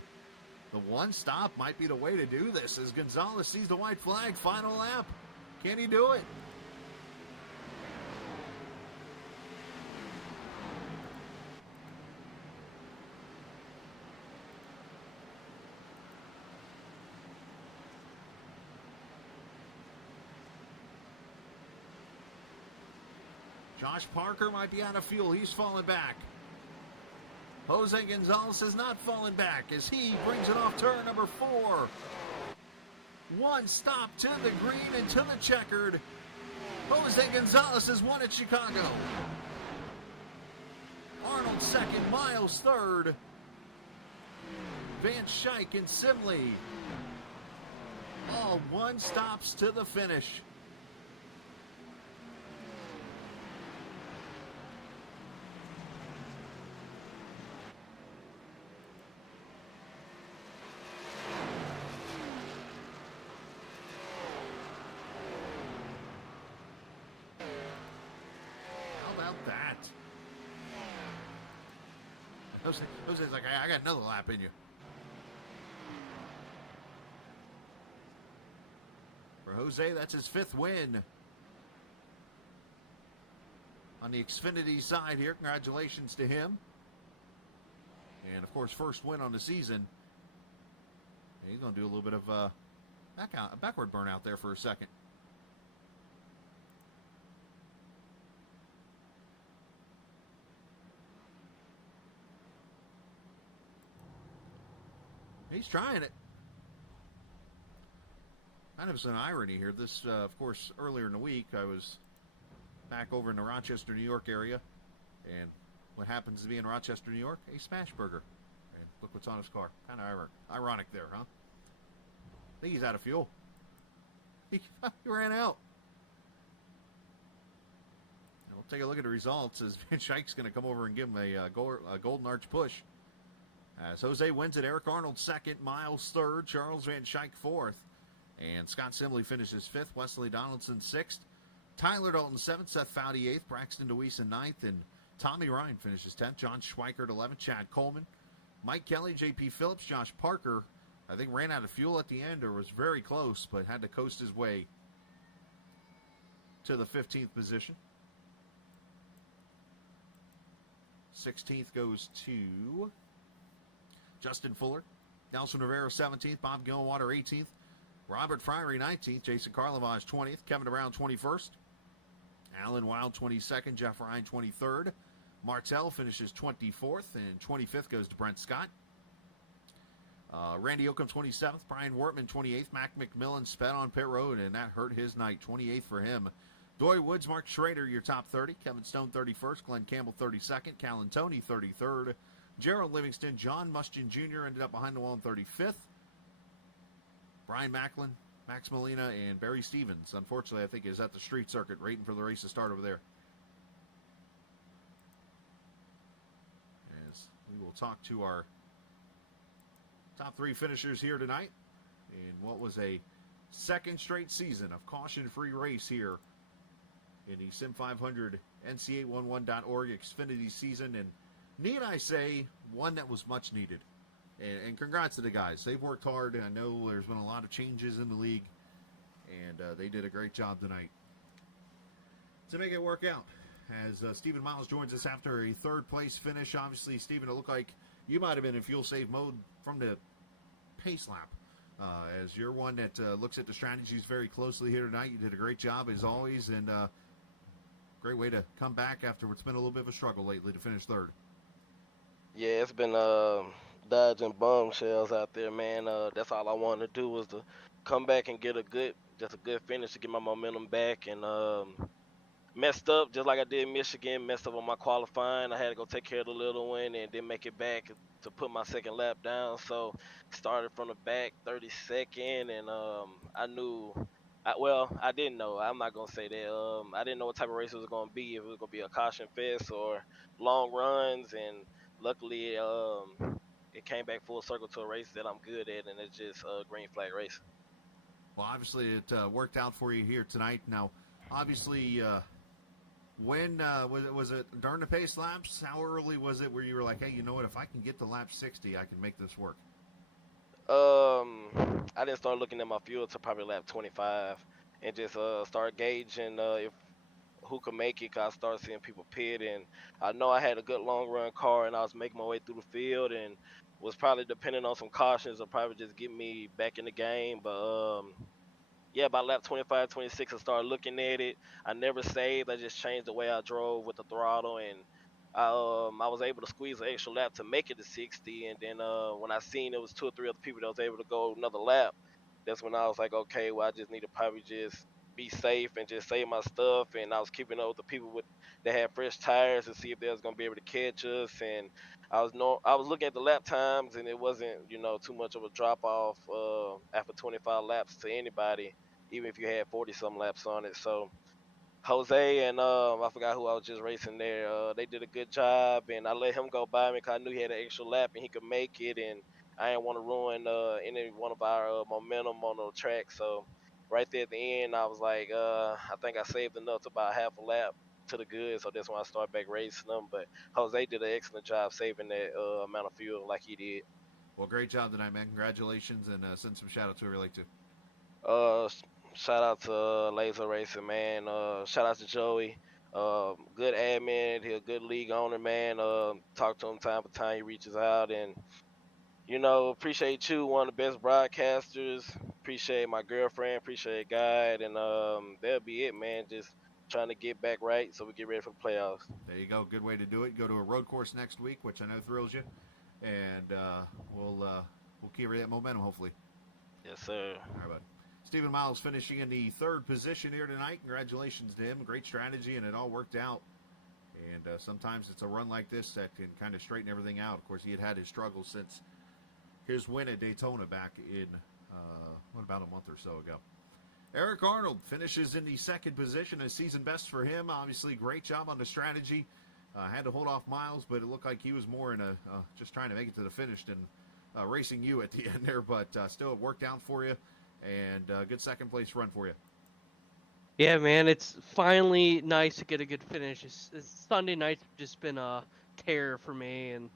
The one stop might be the way to do this as Gonzalez sees the white flag. Final lap. Can he do it? Josh Parker might be out of fuel. He's falling back. Jose Gonzalez has not fallen back as he brings it off turn number 4. One stop to the green and to the checkered. Jose Gonzalez has won at Chicago. Arnold 2nd, Miles 3rd. Van Schaik and Simley all 1 stops to the finish. That. Jose's like, I got another lap in you. For Jose, that's his 5th win on the Xfinity side here. Congratulations to him. And, of course, first win on the season. And he's going to do a little bit of backward burnout there for a second. He's trying it. Kind of an irony here. This, of course, earlier in the week, I was back over in the Rochester, New York area. And what happens to be in Rochester, New York? A smash burger. And look what's on his car. Kind of ironic there, huh? I think he's out of fuel. He ran out. And we'll take a look at the results as Van Schaik's going to come over and give him a Golden Arch push. As Jose wins it, Eric Arnold 2nd, Miles 3rd, Charles Van Schaik 4th, and Scott Simley finishes 5th, Wesley Donaldson 6th, Tyler Dalton 7th, Seth Foudy 8th, Braxton DeWeese 9th, and Tommy Ryan finishes 10th, John Schweikert 11th, Chad Coleman, Mike Kelly, J.P. Phillips, Josh Parker, I think ran out of fuel at the end or was very close, but had to coast his way to the 15th position. 16th goes to Justin Fuller, Nelson Rivera 17th, Bob Gilwater 18th, Robert Friery 19th, Jason Karlovage 20th, Kevin Brown 21st, Alan Wild 22nd, Jeff Ryan 23rd, Martell finishes 24th, and 25th goes to Brent Scott. Randy Oakham 27th, Brian Wortman 28th, Mac McMillan sped on pit road, and that hurt his night. 28th for him. Doy Woods, Mark Schrader, your top 30. Kevin Stone 31st, Glenn Campbell 32nd, Callan Tony 33rd. Gerald Livingston, John Mustian Jr. ended up behind the wall in 35th. Brian Macklin, Max Molina, and Barry Stevens, unfortunately, I think, is at the street circuit waiting for the race to start over there. As we will talk to our top 3 finishers here tonight in what was a second straight season of caution-free race here in the Sim500 NC811.org Xfinity season. And need I say, one that was much needed. And congrats to the guys. They've worked hard. I know there's been a lot of changes in the league, and they did a great job tonight to make it work out. As Stephen Miles joins us after a third-place finish. Obviously, Stephen, it looked like you might have been in fuel-save mode from the pace lap. As you're one that looks at the strategies very closely here tonight. You did a great job, as always, and great way to come back after what's been a little bit of a struggle lately to finish third. Yeah, it's been dodging bombshells out there, man. That's all I wanted to do was to come back and get a good finish to get my momentum back. And messed up just like I did in Michigan, messed up on my qualifying. I had to go take care of the little one and then make it back to put my second lap down. So started from the back 32nd, and I didn't know. I'm not going to say that. I didn't know what type of race it was going to be, if it was going to be a caution fest or long runs, and luckily it came back full circle to a race that I'm good at, and it's just a green flag race. Well, obviously it worked out for you here tonight. Now, obviously, when was it during the pace laps? How early was it where you were like, hey, you know what? If I can get to lap 60, I can make this work? I didn't start looking at my fuel till probably lap 25, and just start gauging if who could make it. Cause I started seeing people pit, and I know I had a good long run car, and I was making my way through the field, and was probably depending on some cautions or probably just get me back in the game. But yeah, by lap 25, 26, I started looking at it. I never saved. I just changed the way I drove with the throttle, and I was able to squeeze an extra lap to make it to 60. And then when I seen it was 2 or 3 other people that was able to go another lap, that's when I was like, okay, well, I just need to probably just be safe and just save my stuff. And I was keeping up with the people that had fresh tires to see if they was gonna be able to catch us. And I was looking at the lap times, and it wasn't too much of a drop off after 25 laps to anybody, even if you had 40 some laps on it. So Jose and I forgot who I was just racing there. They did a good job, and I let him go by me because I knew he had an extra lap and he could make it, and I didn't want to ruin any one of our momentum on the track. So right there at the end, I was like, I think I saved enough to about half a lap to the good. So that's when I started back racing them. But Jose did an excellent job saving that amount of fuel like he did. Well, great job tonight, man. Congratulations, and send some shout out to whoever you like to. Shout out to Laser Racing, man. Shout out to Joey. Good admin. He a good league owner, man. Talk to him time to time. He reaches out, and appreciate you, one of the best broadcasters. Appreciate my girlfriend. Appreciate God, and that'll be it, man. Just trying to get back right so we get ready for the playoffs. There you go. Good way to do it. Go to a road course next week, which I know thrills you, and we'll carry that momentum, hopefully. Yes, sir. All right, bud. Stephen Miles finishing in the third position here tonight. Congratulations to him. Great strategy, and it all worked out. And sometimes it's a run like this that can kind of straighten everything out. Of course, he had his struggles since his win at Daytona back in, about a month or so ago. Eric Arnold finishes in the second position, a season best for him. Obviously, great job on the strategy. Had to hold off Miles, but it looked like he was more in just trying to make it to the finish than racing you at the end there. But still, it worked out for you. And good second place run for you. Yeah, man, it's finally nice to get a good finish. It's Sunday night's just been a tear for me, and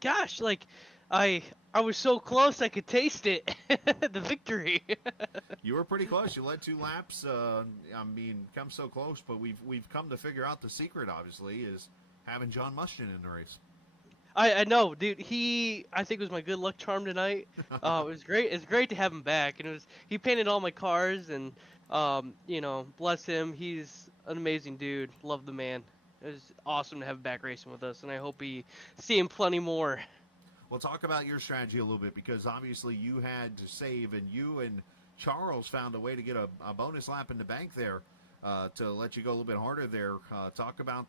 gosh, like I was so close I could taste it, the victory. You were pretty close. You led 2 laps. Come so close, but we've come to figure out the secret. Obviously, is having John Mustian in the race. I know, dude. I think was my good luck charm tonight. It was great. It's great to have him back, and he painted all my cars, and bless him. He's an amazing dude. Love the man. It was awesome to have him back racing with us, and I hope we see him plenty more. Well, talk about your strategy a little bit, because obviously you had to save, and you and Charles found a way to get a bonus lap in the bank there to let you go a little bit harder there. Talk about,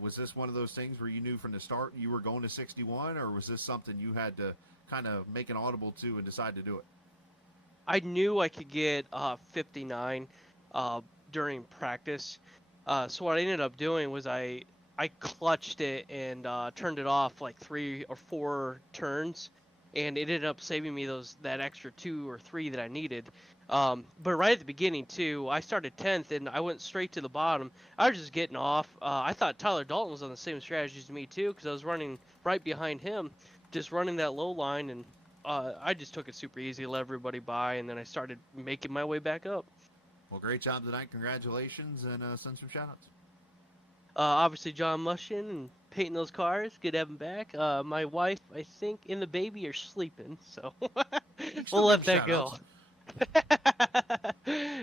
was this one of those things where you knew from the start you were going to 61, or was this something you had to kind of make an audible to and decide to do it? I knew I could get 59 during practice. So what I ended up doing was I clutched it and turned it off like 3 or 4 turns, and it ended up saving me that extra 2 or 3 that I needed. But right at the beginning too, I started 10th and I went straight to the bottom. I was just getting off. I thought Tyler Dalton was on the same strategy as me too, because I was running right behind him, just running that low line, and I just took it super easy, let everybody by, and then I started making my way back up. Well, great job tonight. Congratulations, and send some shout-outs. Obviously, John Mushin and painting those cars. Good to have him back. My wife, I think, and the baby are sleeping, so we'll let that go.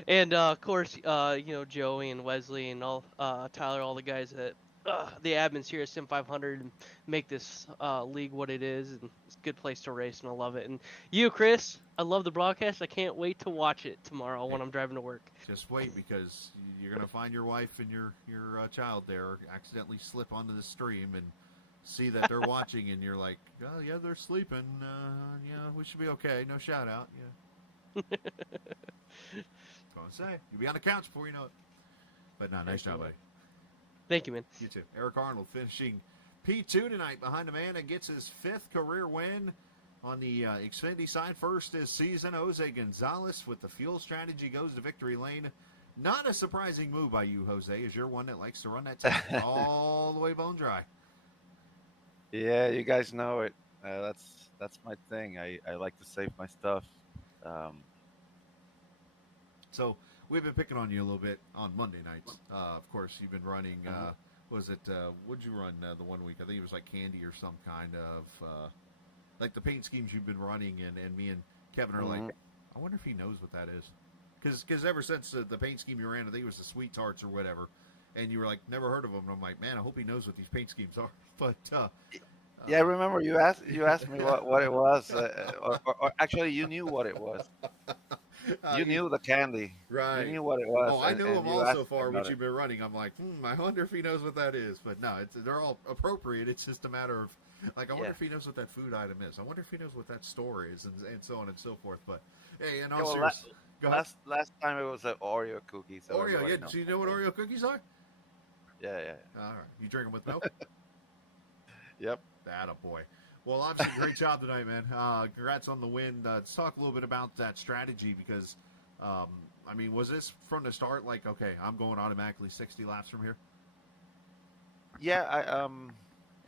And of course, Joey and Wesley and all Tyler, all the guys that the admins here at Sim500 and make this league what it is, and it's a good place to race, and I love it. And you, Chris, I love the broadcast. I can't wait to watch it tomorrow when I'm driving to work. Just wait, because you're gonna find your wife and your child there accidentally slip onto the stream and see that they're watching, and you're like, oh yeah, they're sleeping. Yeah, we should be okay. No shout out. Yeah. Gonna say you'll be on the couch before you know it. But no, nice job, buddy. Thank you, man. You too. Eric Arnold finishing P2 tonight behind the man that gets his 5th career win on the Xfinity side. First this season, Jose Gonzalez with the fuel strategy goes to victory lane. Not a surprising move by you, Jose, as you're one that likes to run that tank all the way bone dry. Yeah, you guys know it. That's my thing. I like to save my stuff. So we've been picking on you a little bit on Monday nights. Of course, you've been running, what'd you run the one week? I think it was like candy or some kind of, like the paint schemes you've been running, and me and Kevin are like, I wonder if he knows what that is. Because ever since the paint scheme you ran, I think it was the Sweet Tarts or whatever, and you were like, never heard of them. And I'm like, man, I hope he knows what these paint schemes are. But yeah, I remember you asked me what it was, or actually you knew what it was. You knew the candy, right? You knew what it was. Oh, I knew them all so far. What it. you've been running, I'm like, I wonder if he knows what that is. But no, they're all appropriate. It's just a matter of like, I wonder if he knows what that food item is. I wonder if he knows what that store is, and so on and so forth. But hey, in all seriousness, last time it was an Oreo cookie. So Oreo, yeah. Do you know what Oreo cookies are? Yeah. All right, you drink them with milk? Yep. Attaboy. Well, obviously, great job tonight, man. Congrats on the win. Let's talk a little bit about that strategy, because, I mean, was this from the start like, okay, I'm going automatically 60 laps from here? Yeah,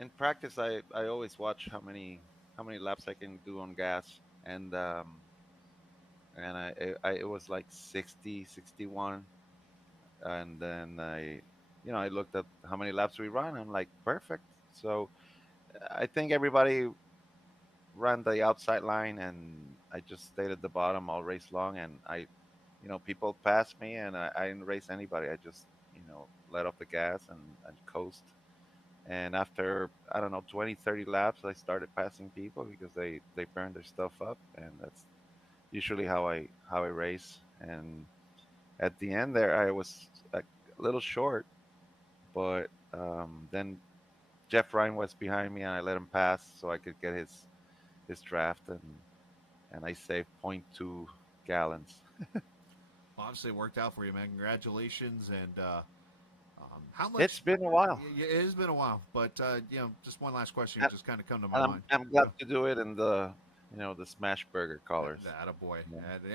in practice, I always watch how many laps I can do on gas, and it was like 60, 61, and then I looked at how many laps we run. I'm like, perfect. So I think everybody ran the outside line, and I just stayed at the bottom all race long. And people passed me, and I didn't race anybody. I just, let off the gas and coast. And after, I don't know, 20, 30 laps, I started passing people because they burned their stuff up, and that's usually how I race. And at the end there, I was a little short, but then Jeff Ryan was behind me, and I let him pass so I could get his draft, and I saved 0.2 gallons. Obviously, it worked out for you, man. Congratulations. And how much? It's been a while. Yeah, it has been a while. But just one last question, just kind of come to my mind. I'm glad to do it in the the smash burger colors. Attaboy.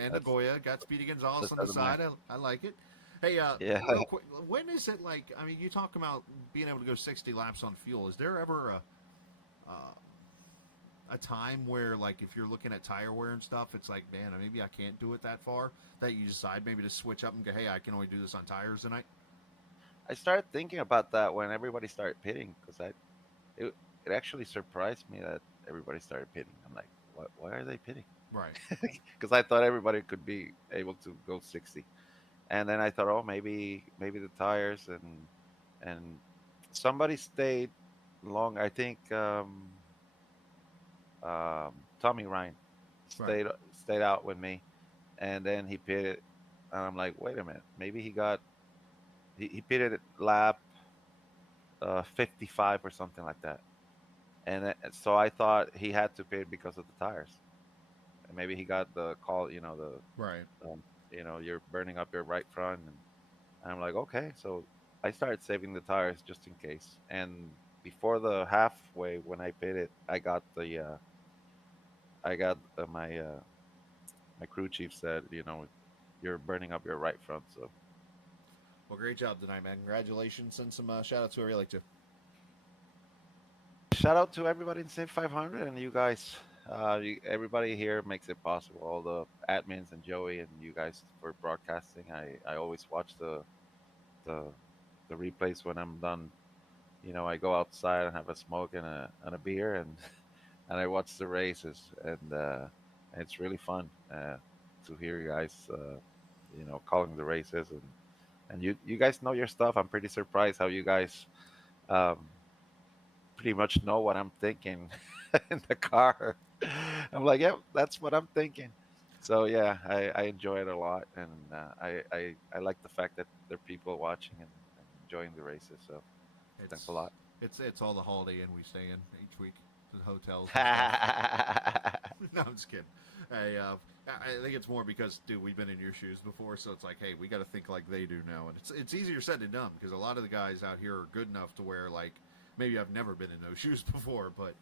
And the Goya got Speedy Gonzalez on the side. I like it. Hey, yeah. Real quick, when is it like? I mean, you talk about being able to go 60 laps on fuel. Is there ever a time where, like, if you're looking at tire wear and stuff, it's like, man, maybe I can't do it that far, that you decide maybe to switch up and go, hey, I can only do this on tires tonight? I started thinking about that when everybody started pitting, because it actually surprised me that everybody started pitting. I'm like, why are they pitting? Right. Because I thought everybody could be able to go 60. And then I thought, oh, maybe the tires, and somebody stayed long. I think Tommy Ryan stayed out with me, and then he pitted, and I'm like, wait a minute, maybe he pitted at lap 55 or something like that, and so I thought he had to pit because of the tires, and maybe he got the call, Right. You're burning up your right front, and I'm like, okay, so I started saving the tires just in case, and before the halfway when I pitted, my crew chief said, you're burning up your right front. So, Well, great job tonight, man. Congratulations. Send some shout outs to whoever you like to. shout out to everybody in Sim500 and you guys. Everybody here makes it possible. All the admins and Joey and you guys for broadcasting. I always watch the replays when I'm done. I go outside and have a smoke and a beer, and I watch the races, and it's really fun to hear you guys, calling the races, and you guys know your stuff. I'm pretty surprised how you guys um, pretty much know what I'm thinking in the car. I'm like, yep, that's what I'm thinking. So yeah, I enjoy it a lot, and I like the fact that there are people watching and enjoying the races. So thanks a lot. It's all the Holiday Inn we stay in each week, the hotels. No, I'm just kidding. I think it's more because, dude, we've been in your shoes before, so it's like, hey, we got to think like they do now, and it's easier said than done because a lot of the guys out here are good enough to where, like, maybe I've never been in those shoes before, but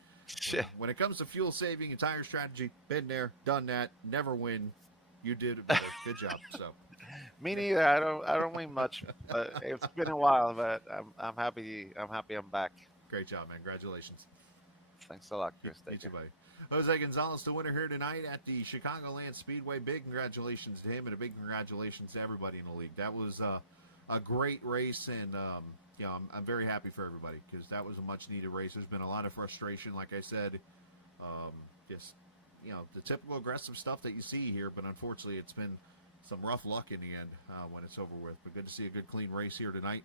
when it comes to fuel saving and tire strategy, been there, done that, never win. You did it better. Good job. So. Me neither. I don't win much. It's been a while, but I'm happy. I'm back. Great job, man. Congratulations. Thanks a lot, Chris. Thank you, buddy. Jose Gonzalez, the winner here tonight at the Chicagoland Speedway. Big congratulations to him, and a big congratulations to everybody in the league. That was a great race, and I'm very happy for everybody because that was a much-needed race. There's been a lot of frustration, like I said. Just the typical aggressive stuff that you see here, but unfortunately, it's been some rough luck in the end when it's over with. But good to see a good, clean race here tonight.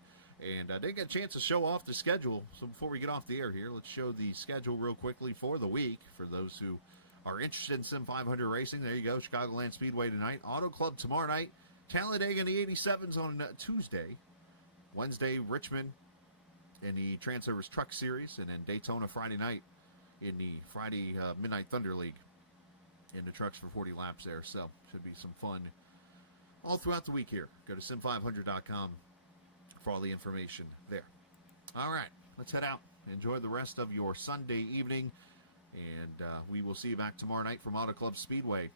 And I didn't get a chance to show off the schedule. So before we get off the air here, let's show the schedule real quickly for the week. For those who are interested in Sim500 racing, there you go. Chicagoland Speedway tonight. Auto Club tomorrow night. Talladega in the 87s on Tuesday. Wednesday, Richmond in the Trans-Service Truck Series. And then Daytona Friday night in the Friday Midnight Thunder League in the trucks for 40 laps there. So should be some fun all throughout the week here. Go to sim500.com for all the information there. All right, let's head out. Enjoy the rest of your Sunday evening, and we will see you back tomorrow night from Auto Club Speedway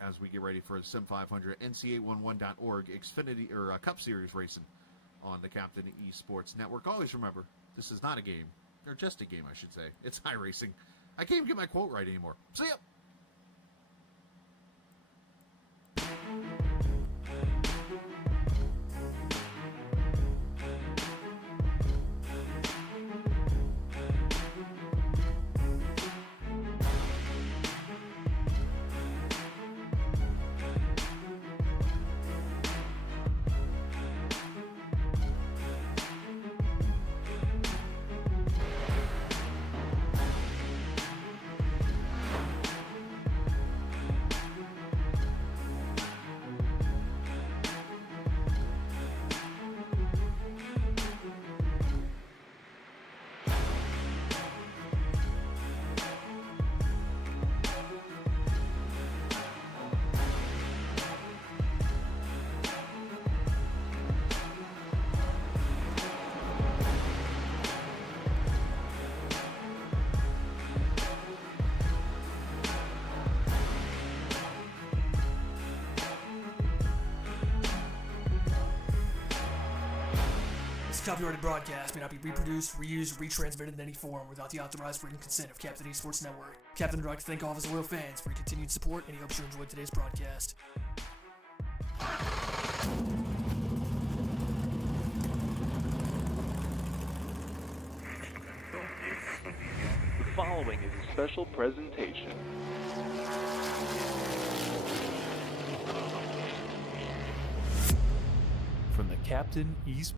as we get ready for the Sim500 NC811.org Xfinity or Cup Series racing on the Captain Esports Network. Always remember, this is not a game, or just a game, I should say. It's iRacing. I can't even get my quote right anymore. See ya. Copyrighted broadcast may not be reproduced, reused, or retransmitted in any form without the authorized written consent of Captain Esports Network. Captain would like to thank all of his loyal fans for your continued support, and he hopes you enjoyed today's broadcast. The following is a special presentation. From the Captain Esports